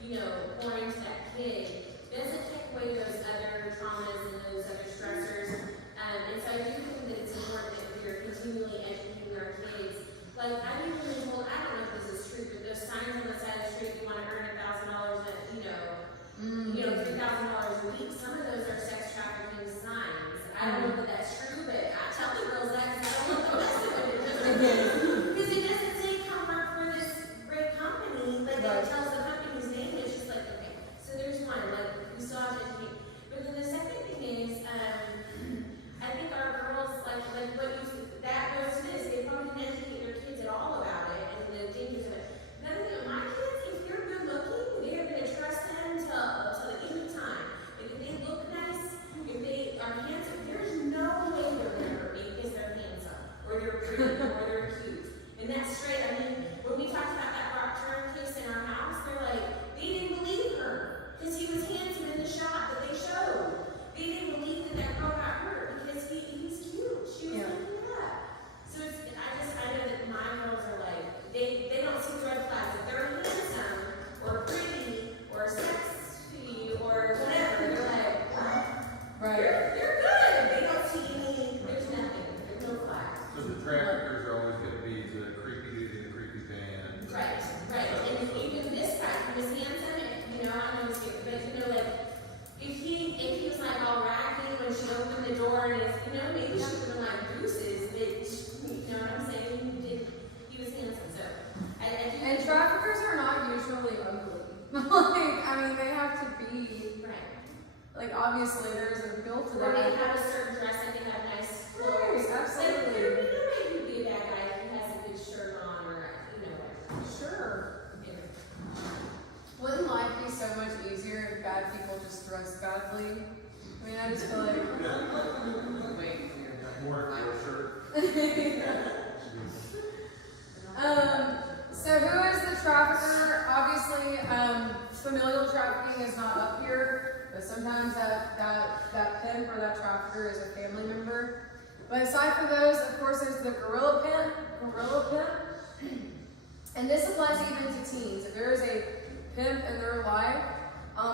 you know, pour into that kid, doesn't take away those other traumas and those other stressors. And so I do think that it's important that we're continually educating our kids. Like, I've even been told, I don't know if this is true, but those signs on the side of the street, you want to earn $1,000 at, you know, $3,000 a week. Some of those are sex trafficking signs. I don't know that that's true, but I tell the girls that because I don't want the rest of it. Because it doesn't say come work for this great company, like it tells the company's name. It's just like, okay, so there's one, like, we still have to educate. But then the second thing is, I think our girls, like what you, that goes to this, they probably didn't educate their kids at all about it and the dangers of it. Another thing, my kids, if you're good looking, they're going to trust them till the end of time. If they look nice, if they are handsome, there's no way they're going to hurt me because they're handsome or they're pretty or they're cute. And that's straight. I mean, when we talked about that rock turn case in our house, they're like, they didn't believe her because he was handsome in the shot that they showed. They didn't believe that girl got hurt because he was cute. She was making it up. So I know that my girls are like, they don't see the red flags. If they're handsome or pretty or sexy or whatever, they're like, what? Right. You're good. They don't see there's nothing. There's no flags. So the traffickers are always going to be the creepy dude in the creepy van. Right. And even this guy, he was handsome, you know, I know he's cute, but you know, like, if he was like all raggy when she opened the door and you know, maybe she would have been like gooses, but you know what I'm saying? He was handsome, so I do. And traffickers are not usually ugly. Like, I mean, they have to be, right. like, obviously there's a appeal to Or they that. have a certain dress, like they have nice Right, clothes. absolutely. There would be no way he'd be a bad guy if he has a good shirt on or, whatever. Sure. Yeah. Wouldn't life be so much easier if bad people just dressed badly? I mean, I just feel like. More your shirt. So who is the trafficker? Obviously, familial trafficking is not up here, but sometimes that pimp or that trafficker is a family member. But aside from those, of course, there's the gorilla pimp. And this applies even to teens. If there is a pimp in their life,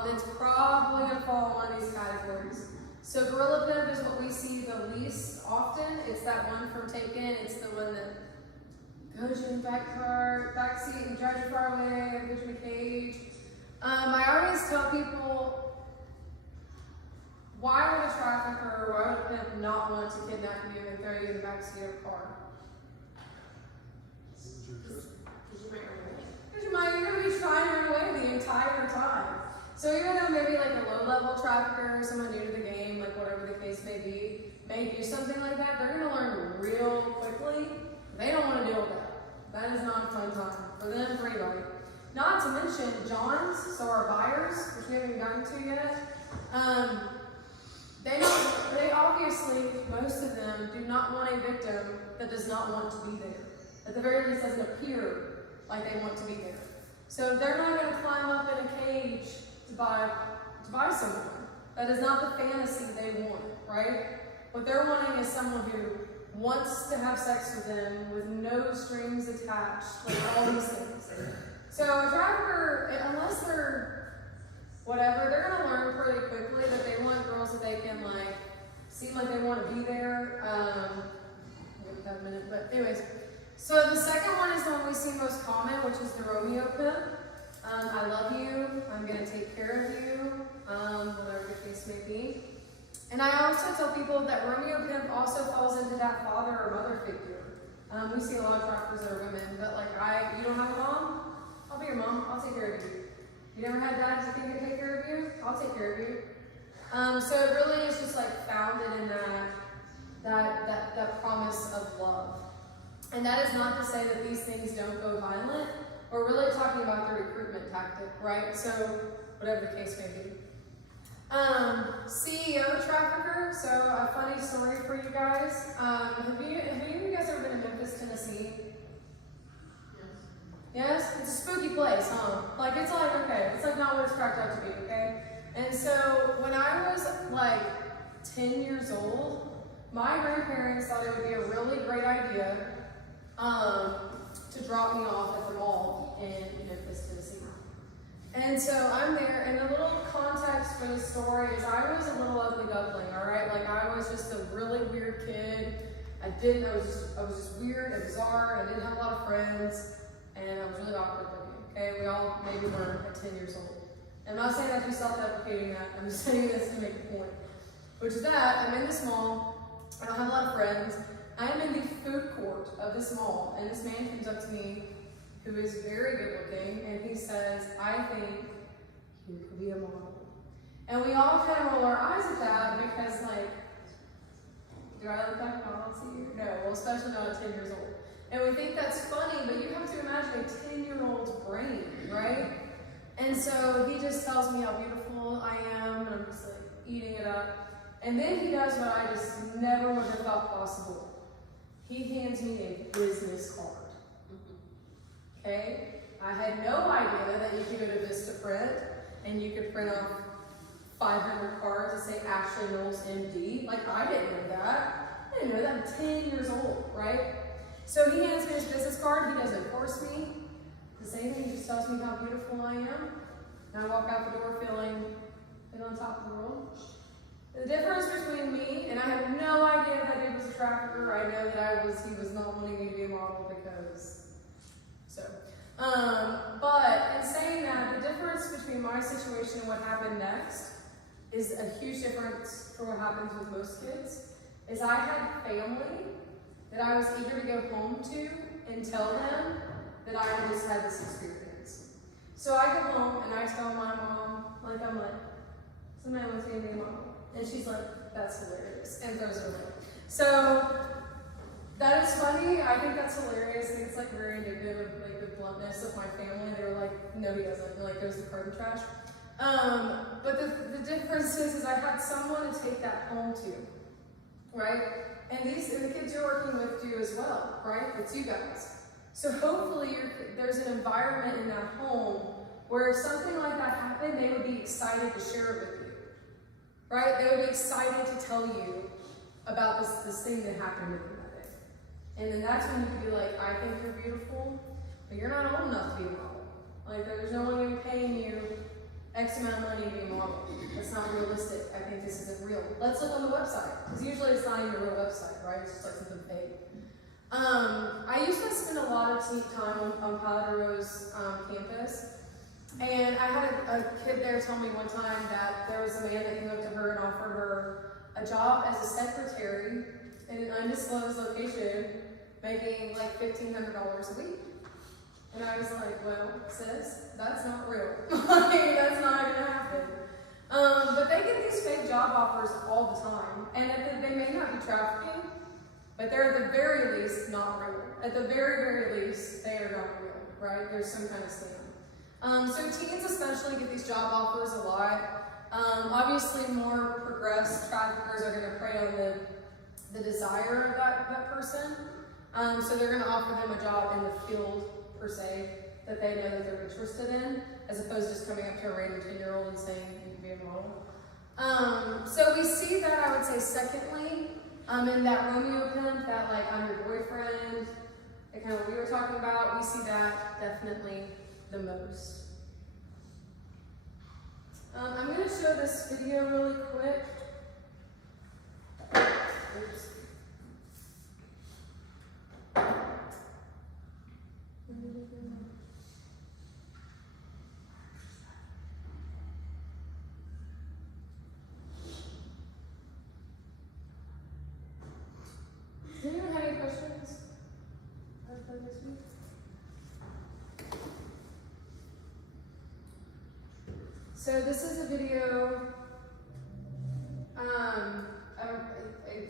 it's probably going to fall in one of these categories. So gorilla pimp is what we see the least often. It's that one from Taken. It's the one that goes you in the back seat and drives you far away, puts you in a cage. I always tell people, why would a trafficker or why would a pimp not want to kidnap you and throw you in the back seat of a car? Because you're going to be trying to run away the entire time. So even though maybe like a low-level trafficker, someone new to the game, like whatever the case may be, may do something like that, they're going to learn real quickly. They don't want to deal with that. That is not a fun time for them, for anybody. Not to mention Johns, so our buyers, which we haven't even gotten to yet, they obviously, most of them, do not want a victim that does not want to be there. At the very least, doesn't appear like they want to be there. So they're not going to climb up in a cage to buy someone. That is not the fantasy they want, right? What they're wanting is someone who wants to have sex with them with no strings attached, like all these things. So a trafficker, unless they're whatever, they're gonna learn pretty quickly that they want girls that they can like seem like they want to be there. Wait a minute, but anyways. So the second one is the one we see most common, which is the Romeo pimp. I love you, I'm gonna take care of you, whatever the case may be. And I also tell people that Romeo pimp also falls into that father or mother figure. We see a lot of traffickers that are women, but like you don't have a mom? I'll be your mom, I'll take care of you. You never had dads that think they take care of you? I'll take care of you. So it really is just like founded in that promise of love. And that is not to say that these things don't go violent. We're really talking about the recruitment tactic, right? So whatever the case may be. CEO trafficker. So a funny story for you guys. Have any of you guys ever been in Memphis, Tennessee? Yes? It's a spooky place, huh? Like it's like, okay, it's like not what it's cracked up to be, okay? And so when I was like 10 years old, my grandparents thought it would be a really great idea to drop me off at the mall in Memphis, Tennessee. And so I'm there, and the little context for the story is I was a little ugly duckling, all right? Like I was just a really weird kid. I was just weird and bizarre, and I didn't have a lot of friends, and I was really awkward looking, okay? We all maybe were at 10 years old. And I'm not saying that to be self-deprecating that, I'm just saying this to make a point. Which is that I'm in this mall, I don't have a lot of friends, I am in the food court of this mall, and this man comes up to me, who is very good looking, and he says, I think you could be a model. And we all kind of roll our eyes at that because, like, do I look like a model to you? No, well, especially not at 10 years old. And we think that's funny, but you have to imagine a 10-year-old's brain, right? And so he just tells me how beautiful I am, and I'm just like eating it up. And then he does what I just never would have thought possible. He hands me a business card. Okay? I had no idea that you could go to Vistaprint and you could print off 500 cards that say Ashley Knowles MD. Like, I didn't know that. I didn't know that. I'm 10 years old, right? So he hands me his business card. He doesn't force me to say anything. He just tells me how beautiful I am. And I walk out the door feeling on top of the world. The difference between me, and I had no idea that he was a trafficker. I know that he was not wanting me to be a model because, so. But in saying that, the difference between my situation and what happened next is a huge difference for what happens with most kids, is I had family that I was eager to go home to and tell them that I had just had this experience. So I go home and I tell my mom, I'm like, somebody wants me to be a model. And she's like, that's hilarious, and throws it away. So that is funny. I think that's hilarious. I think it's like very indicative of like the bluntness of my family. They were like, no, he doesn't. Like, goes the carbon trash. But the difference is I had someone to take that home to, right? And the kids you're working with do as well, right? It's you guys. So hopefully there's an environment in that home where if something like that happened, they would be excited to share it with you, right? They would be excited to tell you about this thing that happened with them that day. And then that's when you could be like, I think you're beautiful, but you're not old enough to be a model. Like, there's no one going to be paying you X amount of money to be a model. That's not realistic. I think this isn't real. Let's look on the website, because usually it's not even a real website, right? It's just like something fake. I used to spend a lot of time on Palo Ro's campus, and I had a kid there tell me one time that there was a man that came up to her and offered her a job as a secretary in an undisclosed location, making like $1,500 a week. And I was like, well, sis, that's not real. Like, that's not gonna happen. But they get these fake job offers all the time, and they may not be trafficking, but they're at the very least not real. At the very, very least, they are not real, right? There's some kind of scam. So teens especially get these job offers a lot. Obviously, more progressed traffickers are going to prey on the desire of that person. So they're going to offer them a job in the field, per se, that they know that they're interested in, as opposed to just coming up to a random 10-year-old and saying, you can be a model. So we see that, I would say, secondly, in that Romeo pimp, that like, I'm your boyfriend, and kind of what we were talking about, we see that definitely the most. I'm going to show this video really quick. Oops. Does anyone have any questions for this week? So this is a video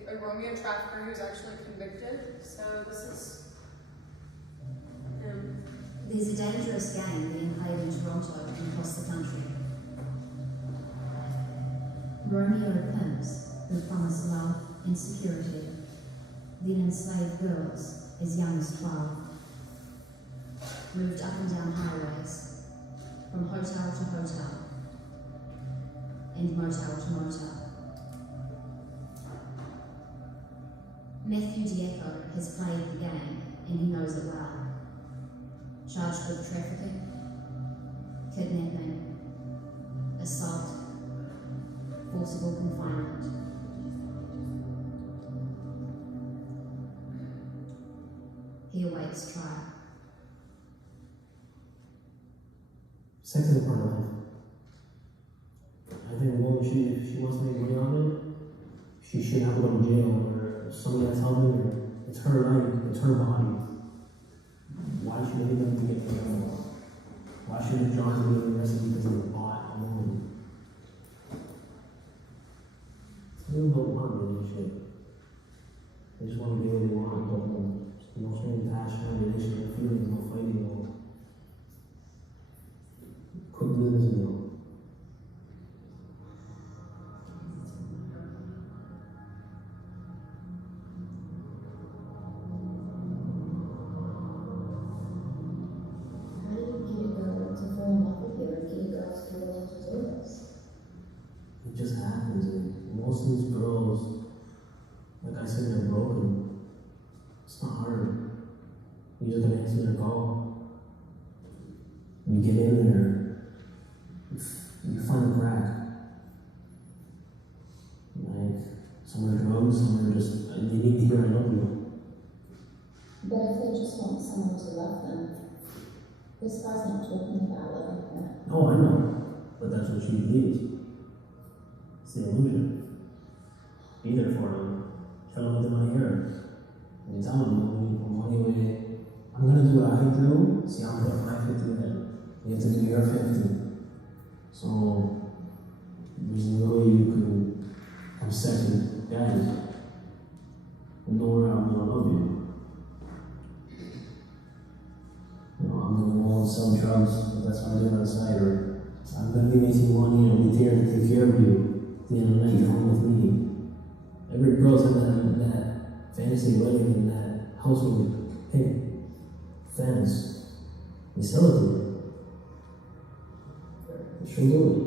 a Romeo trafficker who's actually convicted. So this is him. There's a dangerous game being played in Toronto and across the country. Romeo pimps who promise love and security, then enslave girls as young as 12. Moved up and down highways, from hotel to hotel, and motel to motel. Matthew Diacco has played the game, and he knows it well. Charged with trafficking, kidnapping, assault, forcible confinement. He awaits trial. Sex is a part of life. I think a woman, if she wants to make money on it, she should have to go to jail, or somebody has helped her. It's her life, it's her body. Why should anybody get paid? Why should John be arrested because of a bought a woman? It's really about money and shit. They just want to get what they want, but no strings attached, no relation, no feelings, no fighting, no. Quick business deal. It just happens, and most of these girls, like I said, they're broken. It's not hard. You just gotta answer their call. You get in there, you find a crack. Like, some are drugs, some are just, they need to hear I love you. But if they just want someone to love them, this guy's not talking about loving her. Oh, I know, but that's what she needs. It's the illusion. Be there for them. Tell them what they want to hear. And tell them, I'm gonna do what I do. See, I'm putting my 50 in. You have to do your 50. So, there's no way you can I'm sexy guys. And don't worry, I'm gonna love you. You know, I'm gonna go and sell drugs, but that's what I do on the side, or I'm gonna be making money and I'll be there to take care of you. At the end of the night, you're home with me. Every girl's had that fantasy wedding in that house with pink fans. They sell it to you. She'll do it.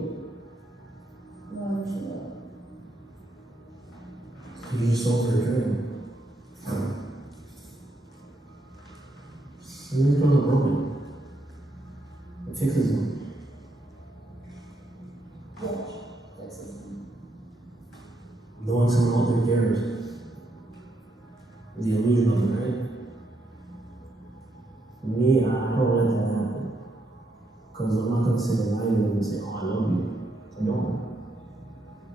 Why would she do it? You just sold her a dream. Your girls are broken. It fixes them. No one someone out there cares. The illusion of it, right? Me, I don't let that happen. Because I'm not going to sit behind you and say, oh, I love you. I don't.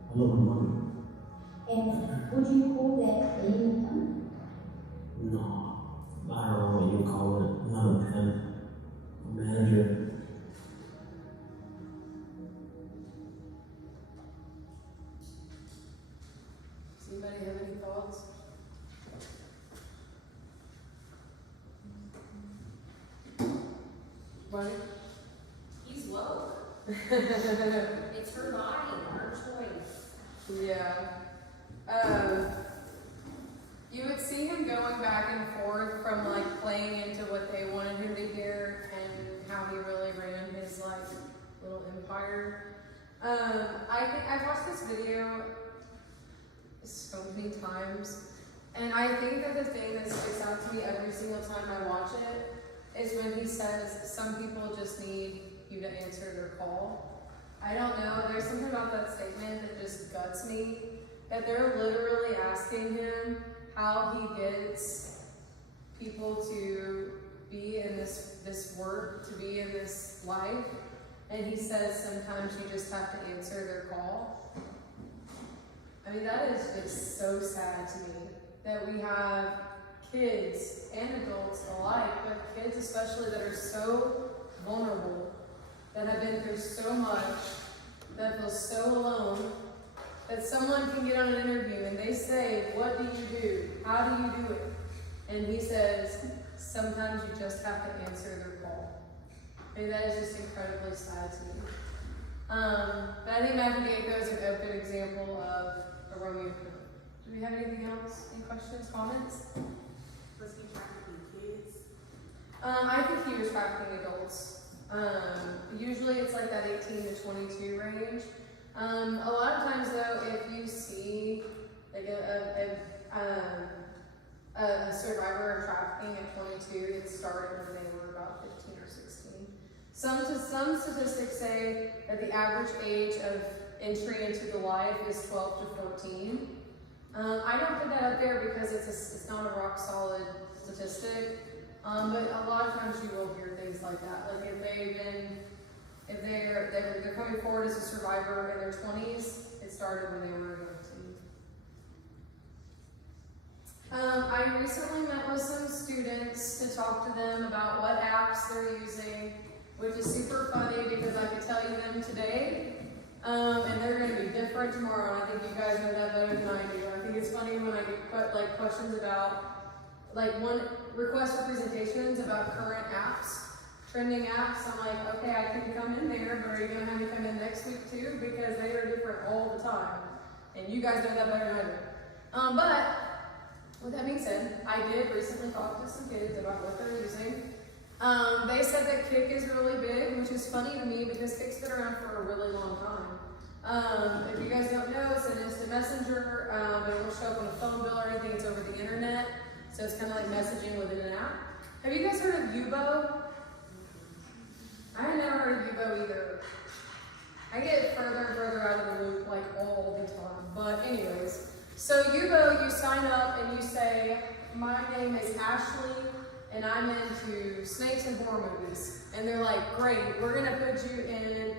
I love my money. And would you call that paying them? No. I don't know what you call it. I'm not a pimp. A manager. Does anybody have any thoughts? What? He's woke. It's her body, our choice. Yeah. You would see him going back and forth from like playing into what they wanted him to hear and how he really ran his like little empire. I've watched this video so many times, and I think that the thing that sticks out to me every single time I watch it is when he says some people just need you to answer their call. I don't know, there's something about that statement that just guts me, that they're literally asking him how he gets people to be in this work, to be in this life, and he says sometimes you just have to answer their call. I mean, that is just so sad to me, that we have kids and adults alike, but kids especially that are so vulnerable, that have been through so much, that feel so alone, that someone can get on an interview and they say, what do you do? How do you do it? And he says, sometimes you just have to answer their call. I mean, that is just incredibly sad to me. But I think Matthew Gayko is a good example of a Romeo and Juliet. Do we have anything else? Any questions, comments? Was he trafficking kids? I think he was trafficking adults. Usually it's like that 18 to 22 range. A lot of times though, if you see like a survivor of trafficking at 22, it started when they were about 15 or 16. Some statistics say that the average age of entry into the life is 12 to 14. I don't put that up there because it's not a rock solid statistic. But a lot of times you will hear things like that. Like if they're coming forward as a survivor in their 20s, it started when they were 19. I recently met with some students to talk to them about what apps they're using, which is super funny because I could tell you them today, and they're going to be different tomorrow. And I think you guys know that better than I do. I think it's funny when I get like questions about one request for presentations about current apps, trending apps. I'm like, okay, I can come in there, but are you gonna have me come in next week too? Because they are different all the time. And you guys know that better than I do. But with that being said, I did recently talk to some kids about what they're using. They said that Kik is really big, which is funny to me because Kik's been around for a really long time. If you guys don't know, it's an instant messenger, but it won't show up on a phone bill or anything, it's over the internet. So it's kind of like messaging within an app. Have you guys heard of Yubo? I had never heard of Yubo either. I get further and further out of the loop like all the time. But anyways, so Yubo, you sign up and you say, my name is Ashley and I'm into snakes and horror movies. And they're like, great, we're gonna put you in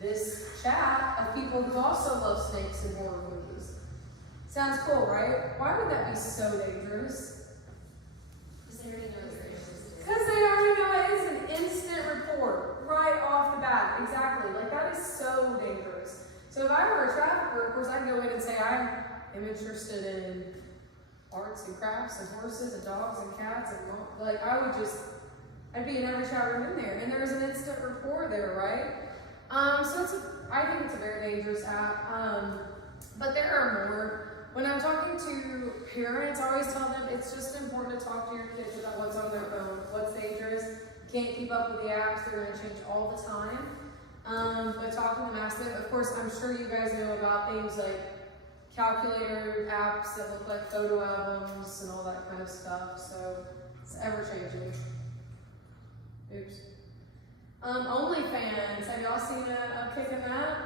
this chat of people who also love snakes and horror movies. Sounds cool, right? Why would that be so dangerous? Because they already know it is an instant report right off the bat. Exactly. Like that is so dangerous. So if I were a trafficker, of course I'd go in and say, am interested in arts and crafts and horses and dogs and cats and like I'd be in every chat room in there, and there's an instant rapport there, right? So I think it's a very dangerous app. But there are more. When I'm talking to parents, I always tell them it's just important to talk to your kids about what's on their phone, what's dangerous. You can't keep up with the apps, they're going to change all the time. But talking to them, ask them, of course, I'm sure you guys know about things like calculator apps that look like photo albums and all that kind of stuff, so it's ever changing. Oops. OnlyFans, have y'all seen an upkick in that?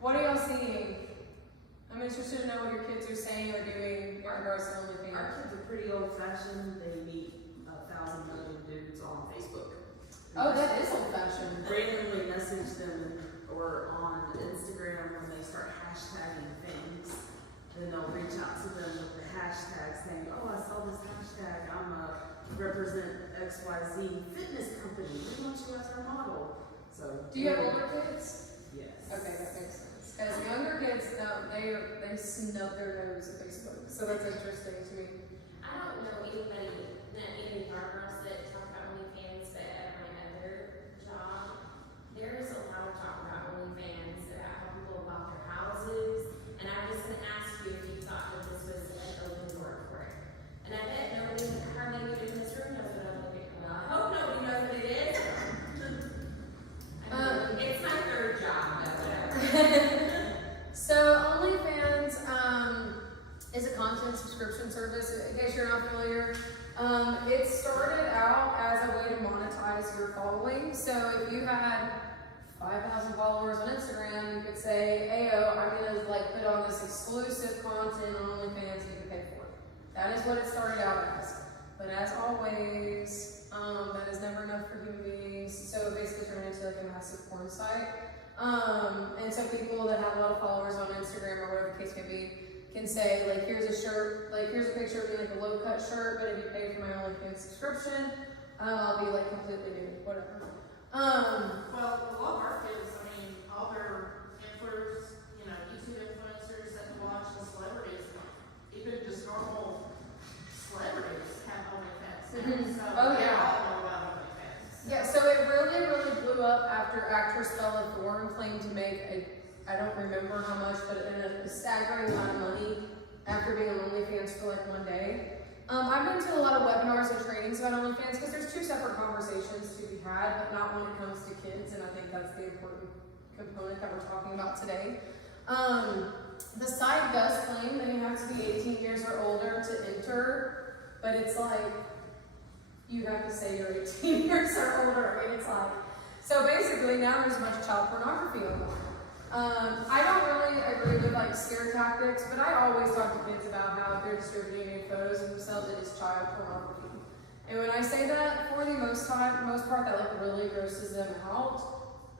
What are y'all seeing? I'm interested to know what your kids are saying or doing in regards to OnlyFans. Our kids are pretty old fashioned. They meet 1,000 million dudes on Facebook. Oh, that is old fashioned. Randomly message them or on Instagram when they start hashtagging things. Then they'll reach out to them with the hashtag saying, oh, I saw this hashtag. I'm a represent XYZ fitness company. We want you as our model. So do you have older kids? Yes. Okay, that makes sense. Because younger kids, no, they snub their nose at Facebook. So that's interesting to me. I don't know any of our girls that talk about OnlyFans, but at my other job, there's a lot of talk about OnlyFans, about how people bought their houses, and I'm just going to ask you if you thought that this was an open door for it. And I bet nobody, hardly anybody in this room knows what OnlyFans is. Well, I hope nobody knows what it is. It's my third job, but whatever. So OnlyFans is a content subscription service. In case you're not familiar, it started out as a way to monetize your following. So if you had 5,000 followers on Instagram, you could say, "Ayo, I'm gonna like put on this exclusive content on OnlyFans, and you can pay for it." That is what it started out as. But as always, that is never enough for human beings. So it basically turned into like a massive porn site. And so people that have a lot of followers on Instagram or whatever the case may be can say, like, here's a shirt, like, here's a picture of me, like a low cut shirt, but if you pay for my OnlyFans subscription, I'll be like completely nude, whatever. Well, a lot of our kids, I mean, all their influencers, YouTube influencers that we watch, the celebrities, even just normal celebrities have OnlyFans. So Oh, they yeah. all know about OnlyFans. Yeah, so it really, really blew up after actress Bella Thorne claimed to make I don't remember how much, but a staggering amount of money after being on OnlyFans for like one day. I've been to a lot of webinars and trainings about OnlyFans because there's two separate conversations to be had, but not when it comes to kids, and I think that's the important component that we're talking about today. The site does claim that you have to be 18 years or older to enter, but it's like, you have to say you're 18 years or older. I mean, it's like, so basically now there's a bunch of child pornography online. I don't really agree with like scare tactics, but I always talk to kids about how if they're distributing nude photos of themselves, it is child pornography. And when I say that, for the most part, that like really grosses them out.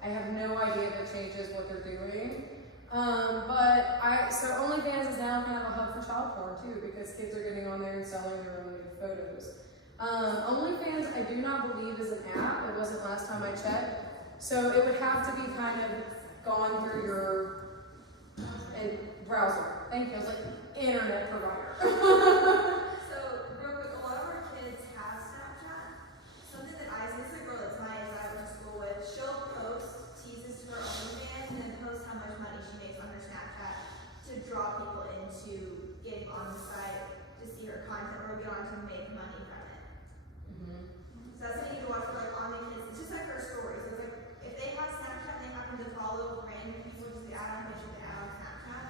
I have no idea if it changes what they're doing. So OnlyFans is now kind of a hub for child porn too, because kids are getting on there and selling their own nude photos. OnlyFans, I do not believe is an app. It wasn't last time I checked. So it would have to be kind of gone through your browser. Thank you. I was like, internet provider. So, real quick, a lot of our kids have Snapchat. Something that this is a girl that's my age I went to school with. She'll post teases to her OnlyFans and then post how much money she makes on her Snapchat to draw people into getting on the site to see her content or get on to make money from it. So that's something you need to watch for like on the kids. It's just like her stories. So it's like if they have Snapchat and they happen to follow random people, just the add on picture, the add on Snapchat.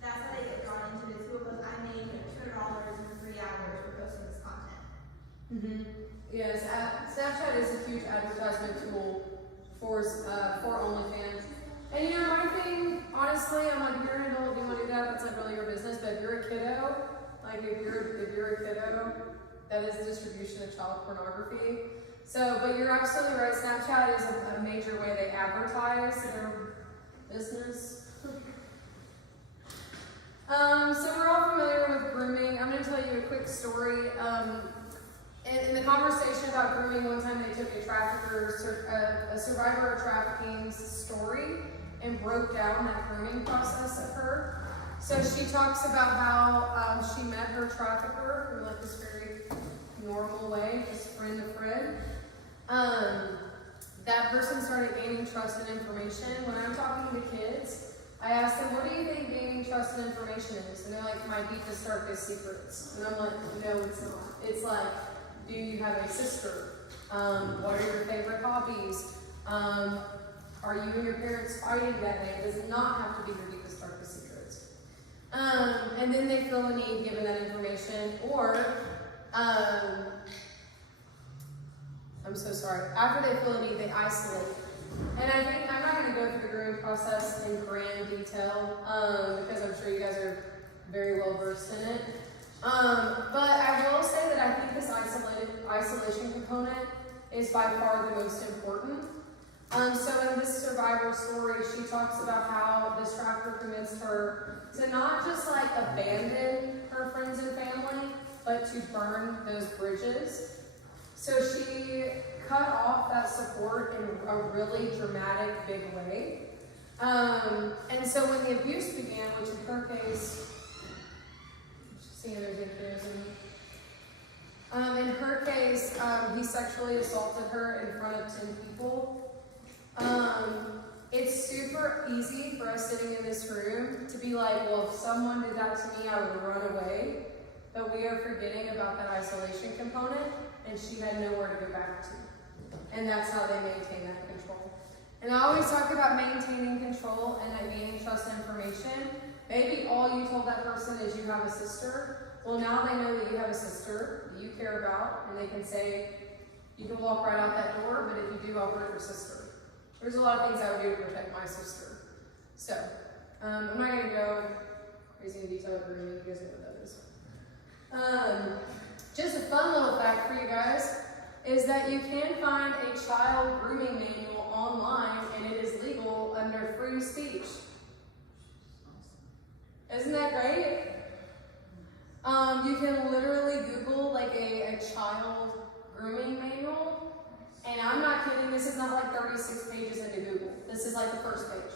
That's how they get drawn into this. Who goes, I made $200 in 3 hours for posting this content. Yes, Snapchat is a huge advertisement tool for OnlyFans. And my thing, honestly, I'm like, if you're an adult, if you want to do that, that's not really your business. But if you're a kiddo, like if you're a kiddo, that is distribution of child pornography. So, but you're absolutely right. Snapchat is a major way they advertise their business. So we're all familiar with grooming. I'm going to tell you a quick story. In the conversation about grooming, one time they took a survivor of trafficking's story and broke down that grooming process of her. So she talks about how she met her trafficker in like this very normal way, just friend to friend. That person started gaining trust and information. When I'm talking to kids, I ask them, what do you think gaining trust and information is? And they're like, my deepest, darkest secrets. And I'm like, no, it's not. It's like, do you have a sister? What are your favorite hobbies? Are you and your parents fighting that day? It does not have to be your deepest, darkest secrets. And then they feel a need given that information, or, I'm so sorry. After they feel a need, they isolate. And I think I'm not going to go through the grooming process in grand detail because I'm sure you guys are very well versed in it. But I will say that I think this isolation component is by far the most important. So in this survivor story, she talks about how this trafficker convinced her to not just like abandon her friends and family, but to burn those bridges. So she cut off that support in a really dramatic, big way. And so when the abuse began, which in her case, seeing there's in her case, he sexually assaulted her in front of 10 people. It's super easy for us sitting in this room to be like, well, if someone did that to me, I would run away. But we are forgetting about that isolation component, and she had nowhere to go back to. And that's how they maintain that control. And I always talk about maintaining control and that gaining trust and information. Maybe all you told that person is you have a sister. Well, now they know that you have a sister that you care about, and they can say, you can walk right out that door, but if you do, I'll hurt your sister. There's a lot of things I would do to protect my sister. So, I'm not going to go crazy in detail with grooming, you guys know what that is. Just a fun little fact for you guys is that you can find a child grooming manual online, and it is legal under free speech. Isn't that great? You can literally Google like a child grooming manual, and I'm not kidding, this is not like 36 pages into Google. This is like the first page.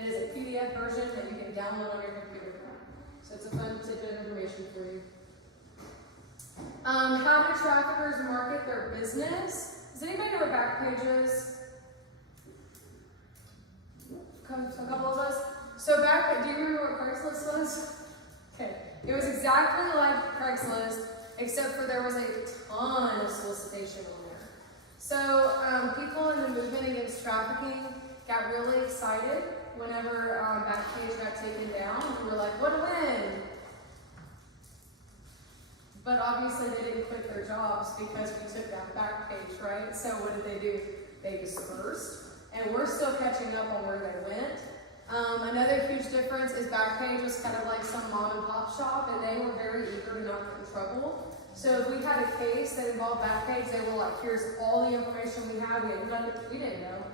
It is a PDF version that you can download on your computer. So it's a fun tidbit of information for you. How do traffickers market their business? Does anybody know what Backpage is? A couple of us. So Backpage, do you remember what Craigslist was? Okay, it was exactly like Craigslist, except for there was a ton of solicitation on there. So people in the movement against trafficking got really excited whenever Backpage got taken down. We were like, what a win! But obviously they didn't quit their jobs because we took down Backpage, right? So what did they do? They dispersed, and we're still catching up on where they went. Another huge difference is Backpage was kind of like some mom and pop shop, and they were very eager to not get in trouble. So if we had a case that involved Backpage, they were like, here's all the information we have, we didn't know.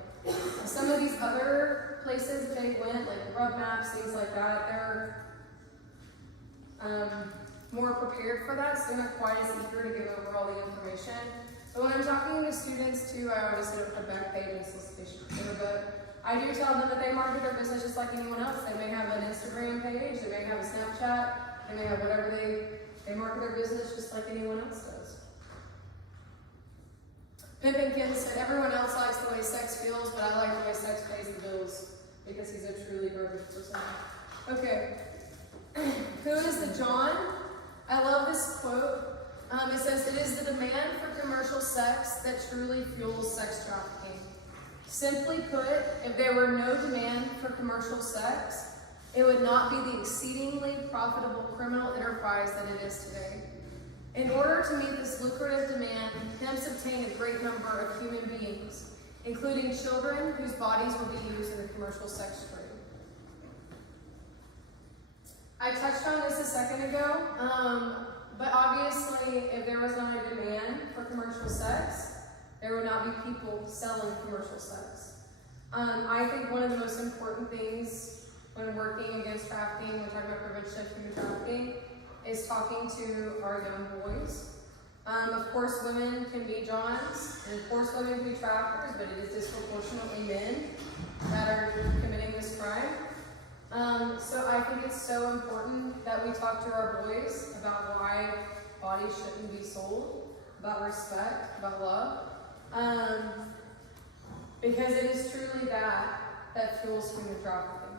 Some of these other places that they went, like Rub Maps, things like that, they're more prepared for that, so they're not quite as eager to give over all the information. But when I'm talking to students too, I always hit up the Backpage and solicitation paper, but I do tell them that they market their business just like anyone else. They may have an Instagram page, they may have a Snapchat, they may have whatever they market their business just like anyone else does. Pimpin' said, everyone else likes the way sex feels, but I like the way sex pays the bills, because he's a truly perfect person. Okay, who is the John? I love this quote. It says, it is the demand for commercial sex that truly fuels sex trafficking. Simply put, if there were no demand for commercial sex, it would not be the exceedingly profitable criminal enterprise that it is today. In order to meet this lucrative demand, pimps obtain a great number of human beings, including children whose bodies will be used in the commercial sex trade. I touched on this a second ago, but obviously if there was not a demand for commercial sex, there would not be people selling commercial sex. I think one of the most important things when working against trafficking, when talking about prevention of human trafficking, is talking to our young boys. Of course, women can be Johns, and of course, women can be traffickers, but it is disproportionately men that are committing this crime. So I think it's so important that we talk to our boys about why bodies shouldn't be sold, about respect, about love. Because it is truly that fuels human trafficking.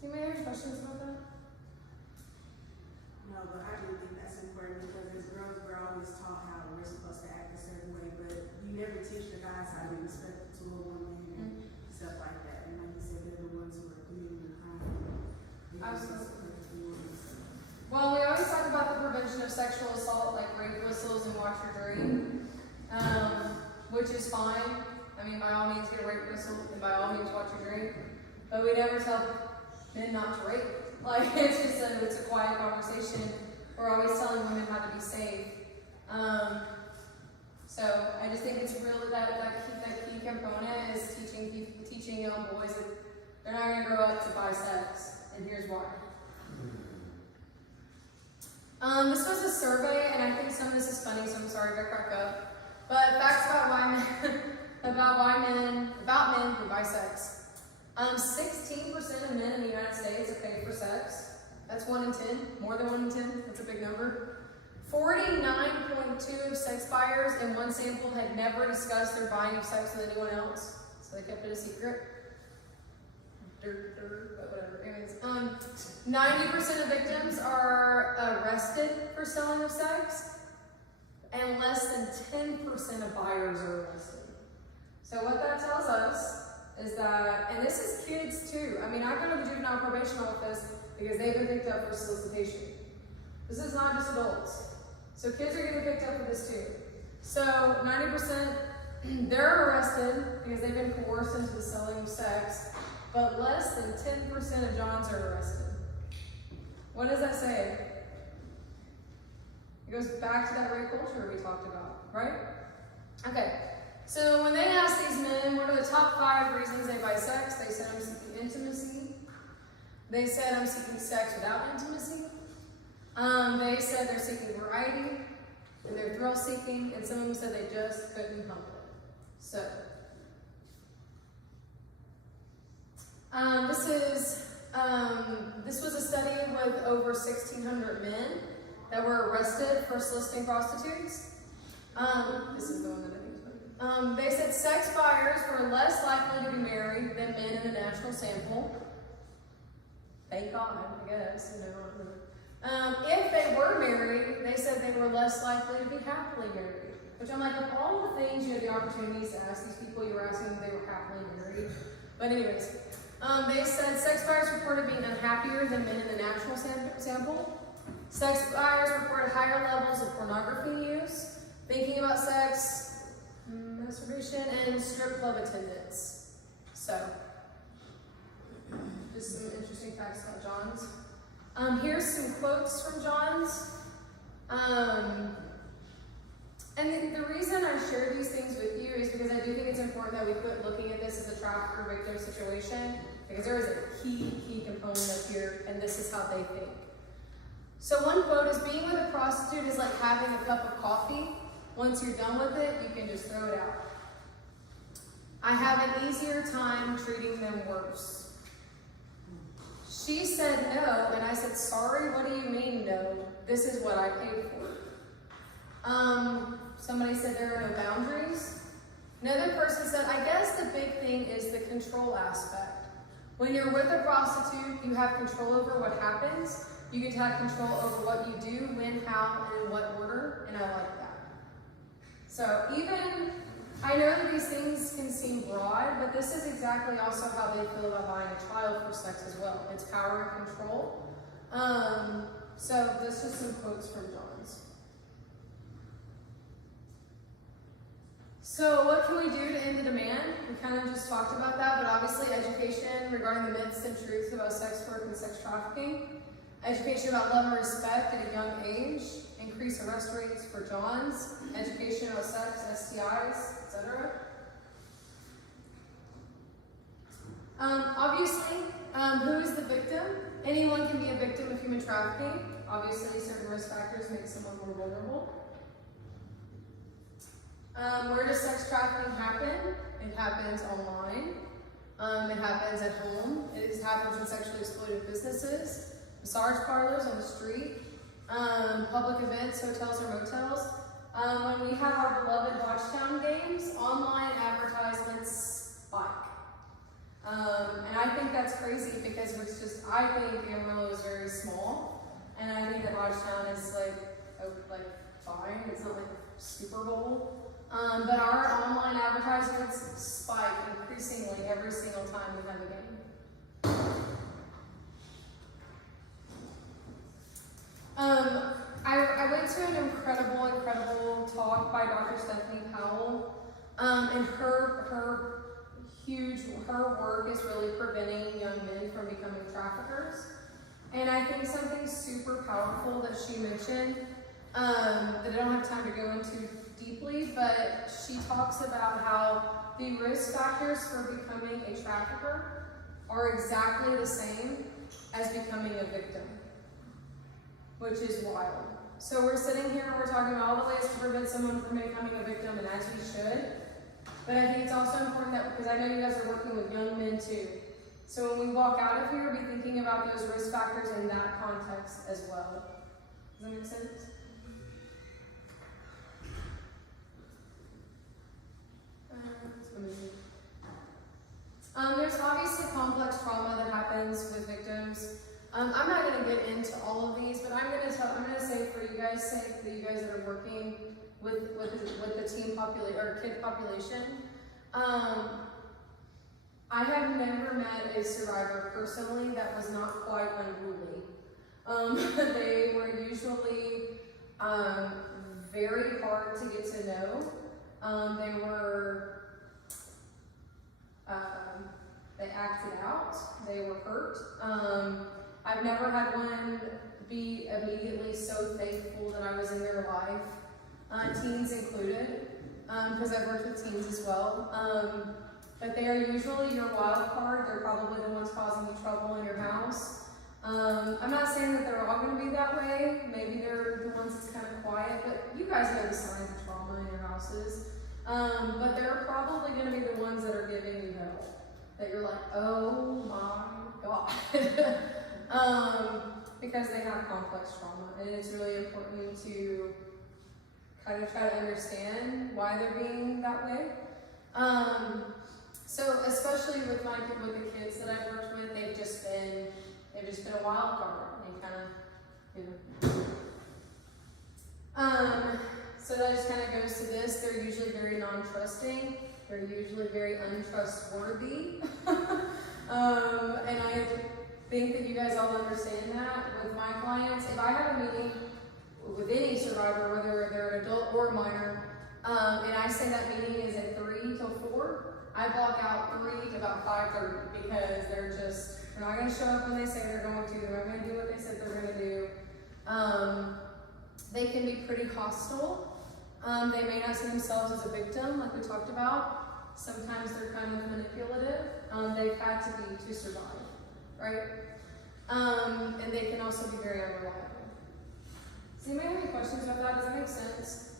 Do you have any questions about that? No, but I do think that's important because as girls, we're always taught how we're supposed to act a certain way, but you never teach the guys how to be respectful to a woman and stuff like that. And like you said, they're the ones who are committing the crime. Absolutely. Well, we always talk about the prevention of sexual assault, like rape whistles and watch your dream, which is fine. I mean, by all means get a rape whistle, and by all means watch your dream. But we never tell men not to rape. Like, it's just it's a quiet conversation. We're always telling women how to be safe. So I just think it's really that key component is teaching young boys that they're not going to grow up to buy sex, and here's why. This was a survey, and I think some of this is funny, so I'm sorry if I crack up. But facts about men who buy sex. 16% of men in the United States are paid for sex. That's 1 in 10, more than 1 in 10. That's a big number. 49.2 of sex buyers in one sample had never discussed their buying of sex with anyone else, so they kept it a secret. But whatever. Anyways, 90% of victims are arrested for selling of sex, and less than 10% of buyers are arrested. So what that tells us is that, and this is kids too. I mean, I go to the juvenile probation office because they've been picked up for solicitation. This is not just adults. So kids are getting picked up for this too. So 90%, they're arrested because they've been coerced into the selling of sex, but less than 10% of Johns are arrested. What does that say? It goes back to that rape culture we talked about, right? Okay, so when they asked these men, what are the top 5 reasons they buy sex? They said, I'm seeking intimacy. They said, I'm seeking sex without intimacy. They said they're seeking variety, and they're thrill seeking, and some of them said they just couldn't help it. So, this was a study with over 1,600 men that were arrested for soliciting prostitutes. This is the one that I think is funny. They said sex buyers were less likely to be married than men in the national sample. Thank God, I guess, you know. If they were married, they said they were less likely to be happily married. Which I'm like, of all the things you had the opportunities to ask these people, you were asking if they were happily married. But anyways, they said sex buyers reported being unhappier than men in the national sample. Sex buyers reported higher levels of pornography use, thinking about sex, masturbation, and strip club attendance. So, just some interesting facts about Johns. Here's some quotes from Johns. And the reason I share these things with you is because I do think it's important that we quit looking at this as a trafficker victim situation, because there is a key component up here, and this is how they think. So one quote is, being with a prostitute is like having a cup of coffee. Once you're done with it, you can just throw it out. I have an easier time treating them worse. She said no, and I said, sorry, what do you mean no? This is what I paid for. Somebody said there are no boundaries. Another person said, I guess the big thing is the control aspect. When you're with a prostitute, you have control over what happens. You get to have control over what you do, when, how, and in what order, and I like that. So even, I know that these things can seem broad, but this is exactly also how they feel about buying a child for sex as well. It's power and control. So this is some quotes from Johns. So what can we do to end the demand? We kind of just talked about that, but obviously education regarding the myths and truths about sex work and sex trafficking. Education about love and respect at a young age. Increase arrest rates for Johns. Education about sex, STIs, etc. Obviously, who is the victim? Anyone can be a victim of human trafficking. Obviously, certain risk factors make someone more vulnerable. Where does sex trafficking happen? It happens online. It happens at home. It happens in sexually exploited businesses, massage parlors on the street, public events, hotels or motels. When we have our beloved Watchtown games, online advertisements spike. And I think that's crazy because it's just, I think Amarillo is very small, and I think that Watchtown is like fine. It's not like Super Bowl. But our online advertisements spike increasingly every single time we have a game. I went to an incredible talk by Dr. Stephanie Powell, and her work is really preventing young men from becoming traffickers. And I think something super powerful that she mentioned, that I don't have time to go into deeply, but she talks about how the risk factors for becoming a trafficker are exactly the same as becoming a victim, which is wild. So we're sitting here and we're talking about all the ways to prevent someone from becoming a victim, and as we should. But I think it's also important that, because I know you guys are working with young men too, so when we walk out of here, be thinking about those risk factors in that context as well. Does that make sense? There's obviously complex trauma that happens with victims. I'm not going to get into all of these, but I'm going to say for you guys' sake, for you guys that are working with the teen population or kid population, I have never met a survivor personally that was not quite unruly. They were usually very hard to get to know. They acted out, they were hurt. I've never had one be immediately so thankful that I was in their life, teens included, because I've worked with teens as well. But they are usually your wild card. They're probably the ones causing you trouble in your house. I'm not saying that they're all going to be that way. Maybe they're the ones that's kind of quiet, but you guys know the signs of trauma in your houses. But they're probably going to be the ones that are giving you hell. That you're like, oh my God. Because they have complex trauma, and it's really important to kind of try to understand why they're being that way. So especially with the kids that I've worked with, they've just been a wild card. They kind of, so that just kind of goes to this. They're usually very non-trusting. They're usually very untrustworthy. And I think that you guys all understand that with my clients. If I have a meeting with any survivor, whether they're an adult or a minor, and I say that meeting is at 3 till 4, I block out 3 to about 5:30 because they're not going to show up when they say they're going to. They're not going to do what they said they're going to do. They can be pretty hostile. They may not see themselves as a victim, like we talked about. Sometimes they're kind of manipulative. They've had to be to survive, right? And they can also be very unreliable. Does anybody have any questions about that? Does that make sense?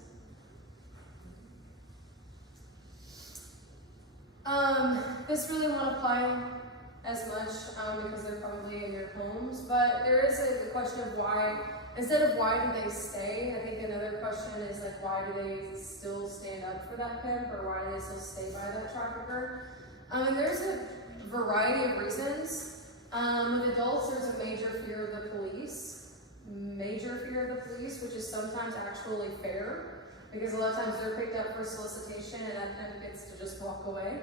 This really won't apply as much because they're probably in your homes, but there is a question of why, instead of why do they stay, I think another question is like, why do they still stand up for that pimp, or why do they still stay by that trafficker? And there's a variety of reasons. With adults, there's a major fear of the police. Major fear of the police, which is sometimes actually fair, because a lot of times they're picked up for solicitation and that pimp gets to just walk away.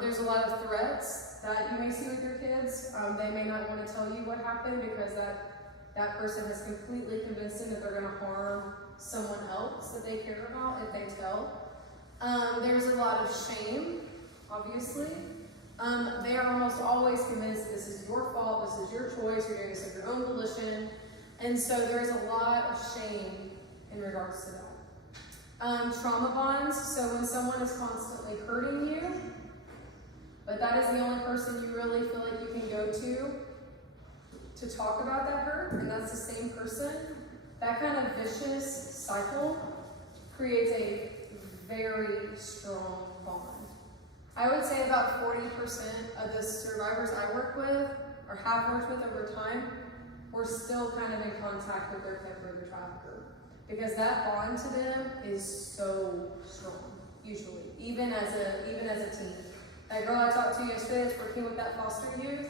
There's a lot of threats that you may see with your kids. They may not want to tell you what happened because that person has completely convinced them that they're going to harm someone else that they care about if they tell. There's a lot of shame, obviously. They are almost always convinced this is your fault, this is your choice, you're doing this of your own volition. And so there's a lot of shame in regards to that. Trauma bonds, so when someone is constantly hurting you, but that is the only person you really feel like you can go to talk about that hurt, and that's the same person, that kind of vicious cycle creates a very strong bond. I would say about 40% of the survivors I work with, or have worked with over time, we're still kind of in contact with their pimp or their trafficker. Because that bond to them is so strong, usually, even as a teen. That girl I talked to yesterday that's working with that foster youth,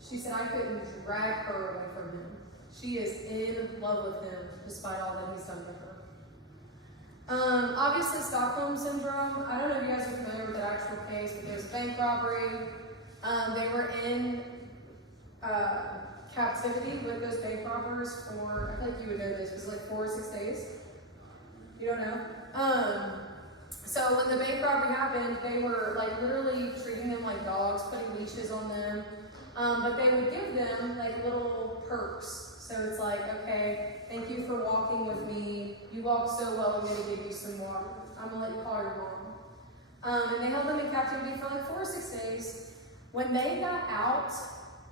she said I couldn't drag her away from him. She is in love with him despite all that he's done to her. Obviously Stockholm Syndrome, I don't know if you guys are familiar with the actual case, but there was a bank robbery. They were in captivity with those bank robbers for, I feel like you would know this, it was like 4 or 6 days. You don't know? So when the bank robbery happened, they were like literally treating them like dogs, putting leashes on them. But they would give them like little perks. So it's like, okay, thank you for walking with me. You walk so well, I'm gonna give you some water. I'm gonna let you call your mom. And they held them in captivity for like 4 or 6 days. When they got out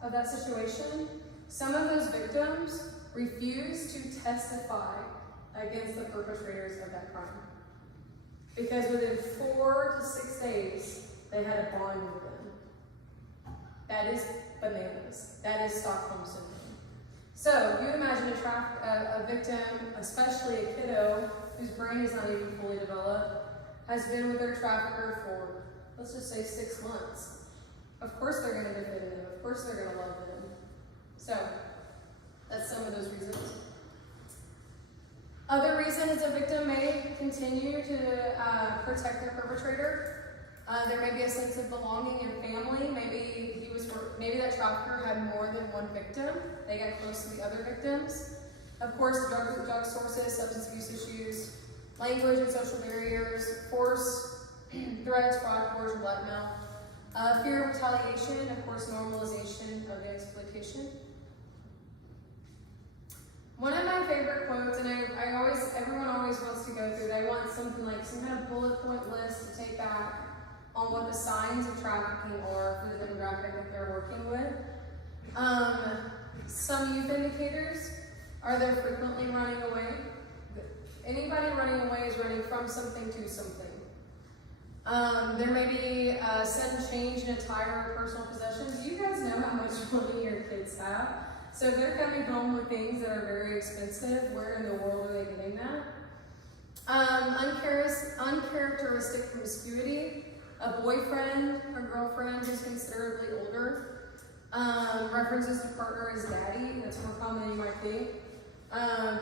of that situation, some of those victims refused to testify against the perpetrators of that crime. Because within 4 to 6 days, they had a bond with them. That is bananas. That is Stockholm Syndrome. So you imagine a victim, especially a kiddo whose brain is not even fully developed, has been with their trafficker for, let's just say 6 months. Of course they're going to defend them. Of course they're going to love them. So that's some of those reasons. Other reasons a victim may continue to protect their perpetrator. There may be a sense of belonging and family. Maybe that trafficker had more than one victim. They got close to the other victims. Of course, drug sources, substance abuse issues, language and social barriers, force, threats, fraud, coercion, blackmail, fear of retaliation, of course, normalization of the exploitation. One of my favorite quotes, and everyone always wants to go through, they want something like some kind of bullet point list to take back on what the signs of trafficking are for the demographic that they're working with. Some youth indicators are they're frequently running away. Anybody running away is running from something to something. There may be a sudden change in attire or personal possessions. You guys know how much money your kids have. So if they're coming home with things that are very expensive, where in the world are they getting that? Uncharacteristic promiscuity, a boyfriend or girlfriend who's considerably older, references to partner as daddy, that's more common than you might think.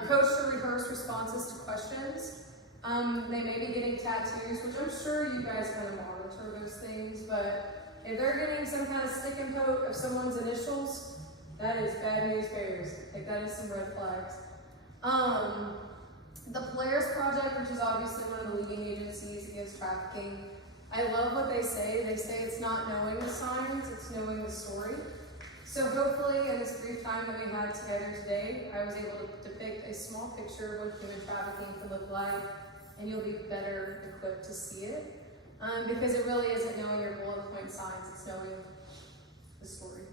Coach to rehearse responses to questions. They may be getting tattoos, which I'm sure you guys kind of monitor those things, but if they're getting some kind of stick and poke of someone's initials, that is bad news bears. Like that is some red flags. The Polaris Project, which is obviously one of the leading agencies against trafficking, I love what they say. They say it's not knowing the signs, it's knowing the story. So hopefully in this brief time that we had together today, I was able to depict a small picture of what human trafficking can look like, and you'll be better equipped to see it. Because it really isn't knowing your bullet point signs, it's knowing the story.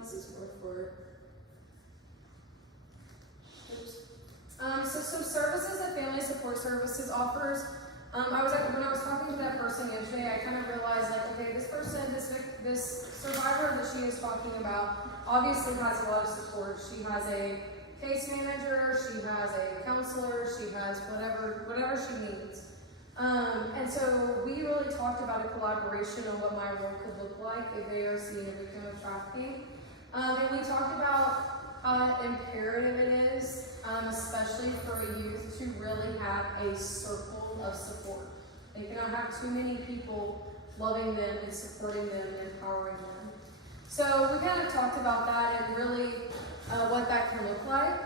This is more for. So some services that Family Support Services offers. When I was talking to that person yesterday, I kind of realized like, okay, this person, this survivor that she is talking about, obviously has a lot of support. She has a case manager, she has a counselor, she has whatever she needs. And so we really talked about a collaboration on what my role could look like if they are seeing a victim of trafficking. And we talked about how imperative it is, especially for a youth, to really have a circle of support. They cannot have too many people loving them and supporting them and empowering them. So we kind of talked about that and really what that can look like.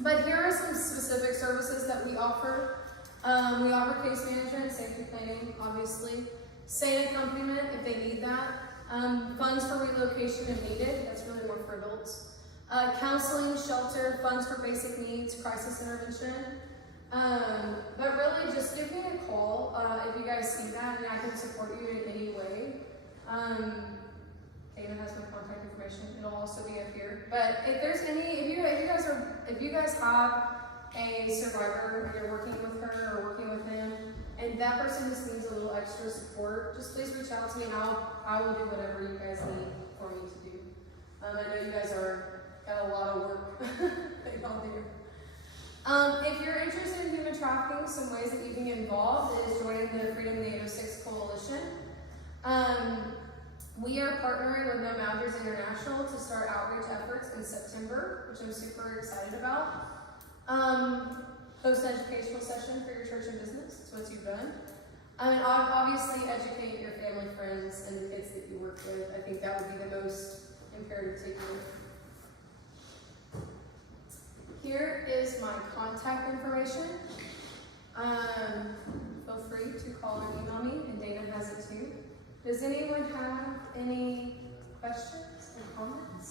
But here are some specific services that we offer. We offer case management, safety planning, obviously. Sane accompaniment if they need that. Funds for relocation if needed. That's really more for adults. Counseling, shelter, funds for basic needs, crisis intervention. But really just give me a call if you guys see that and I can support you in any way. Dana has my contact information. It'll also be up here. But if there's any, if you guys have a survivor, and you're working with her or working with him, and that person just needs a little extra support, just please reach out to me and I will do whatever you guys need for me to do. I know you guys got a lot of work that y'all do. If you're interested in human trafficking, some ways that you can get involved is joining the Freedom in the 806 Coalition. We are partnering with No Boundaries International to start outreach efforts in September, which I'm super excited about. Host an educational session for your church and business. That's what you've done. And obviously educate your family, friends, and the kids that you work with. I think that would be the most imperative takeaway. Here is my contact information. Feel free to call or email me, and Dana has it too. Does anyone have any questions or comments?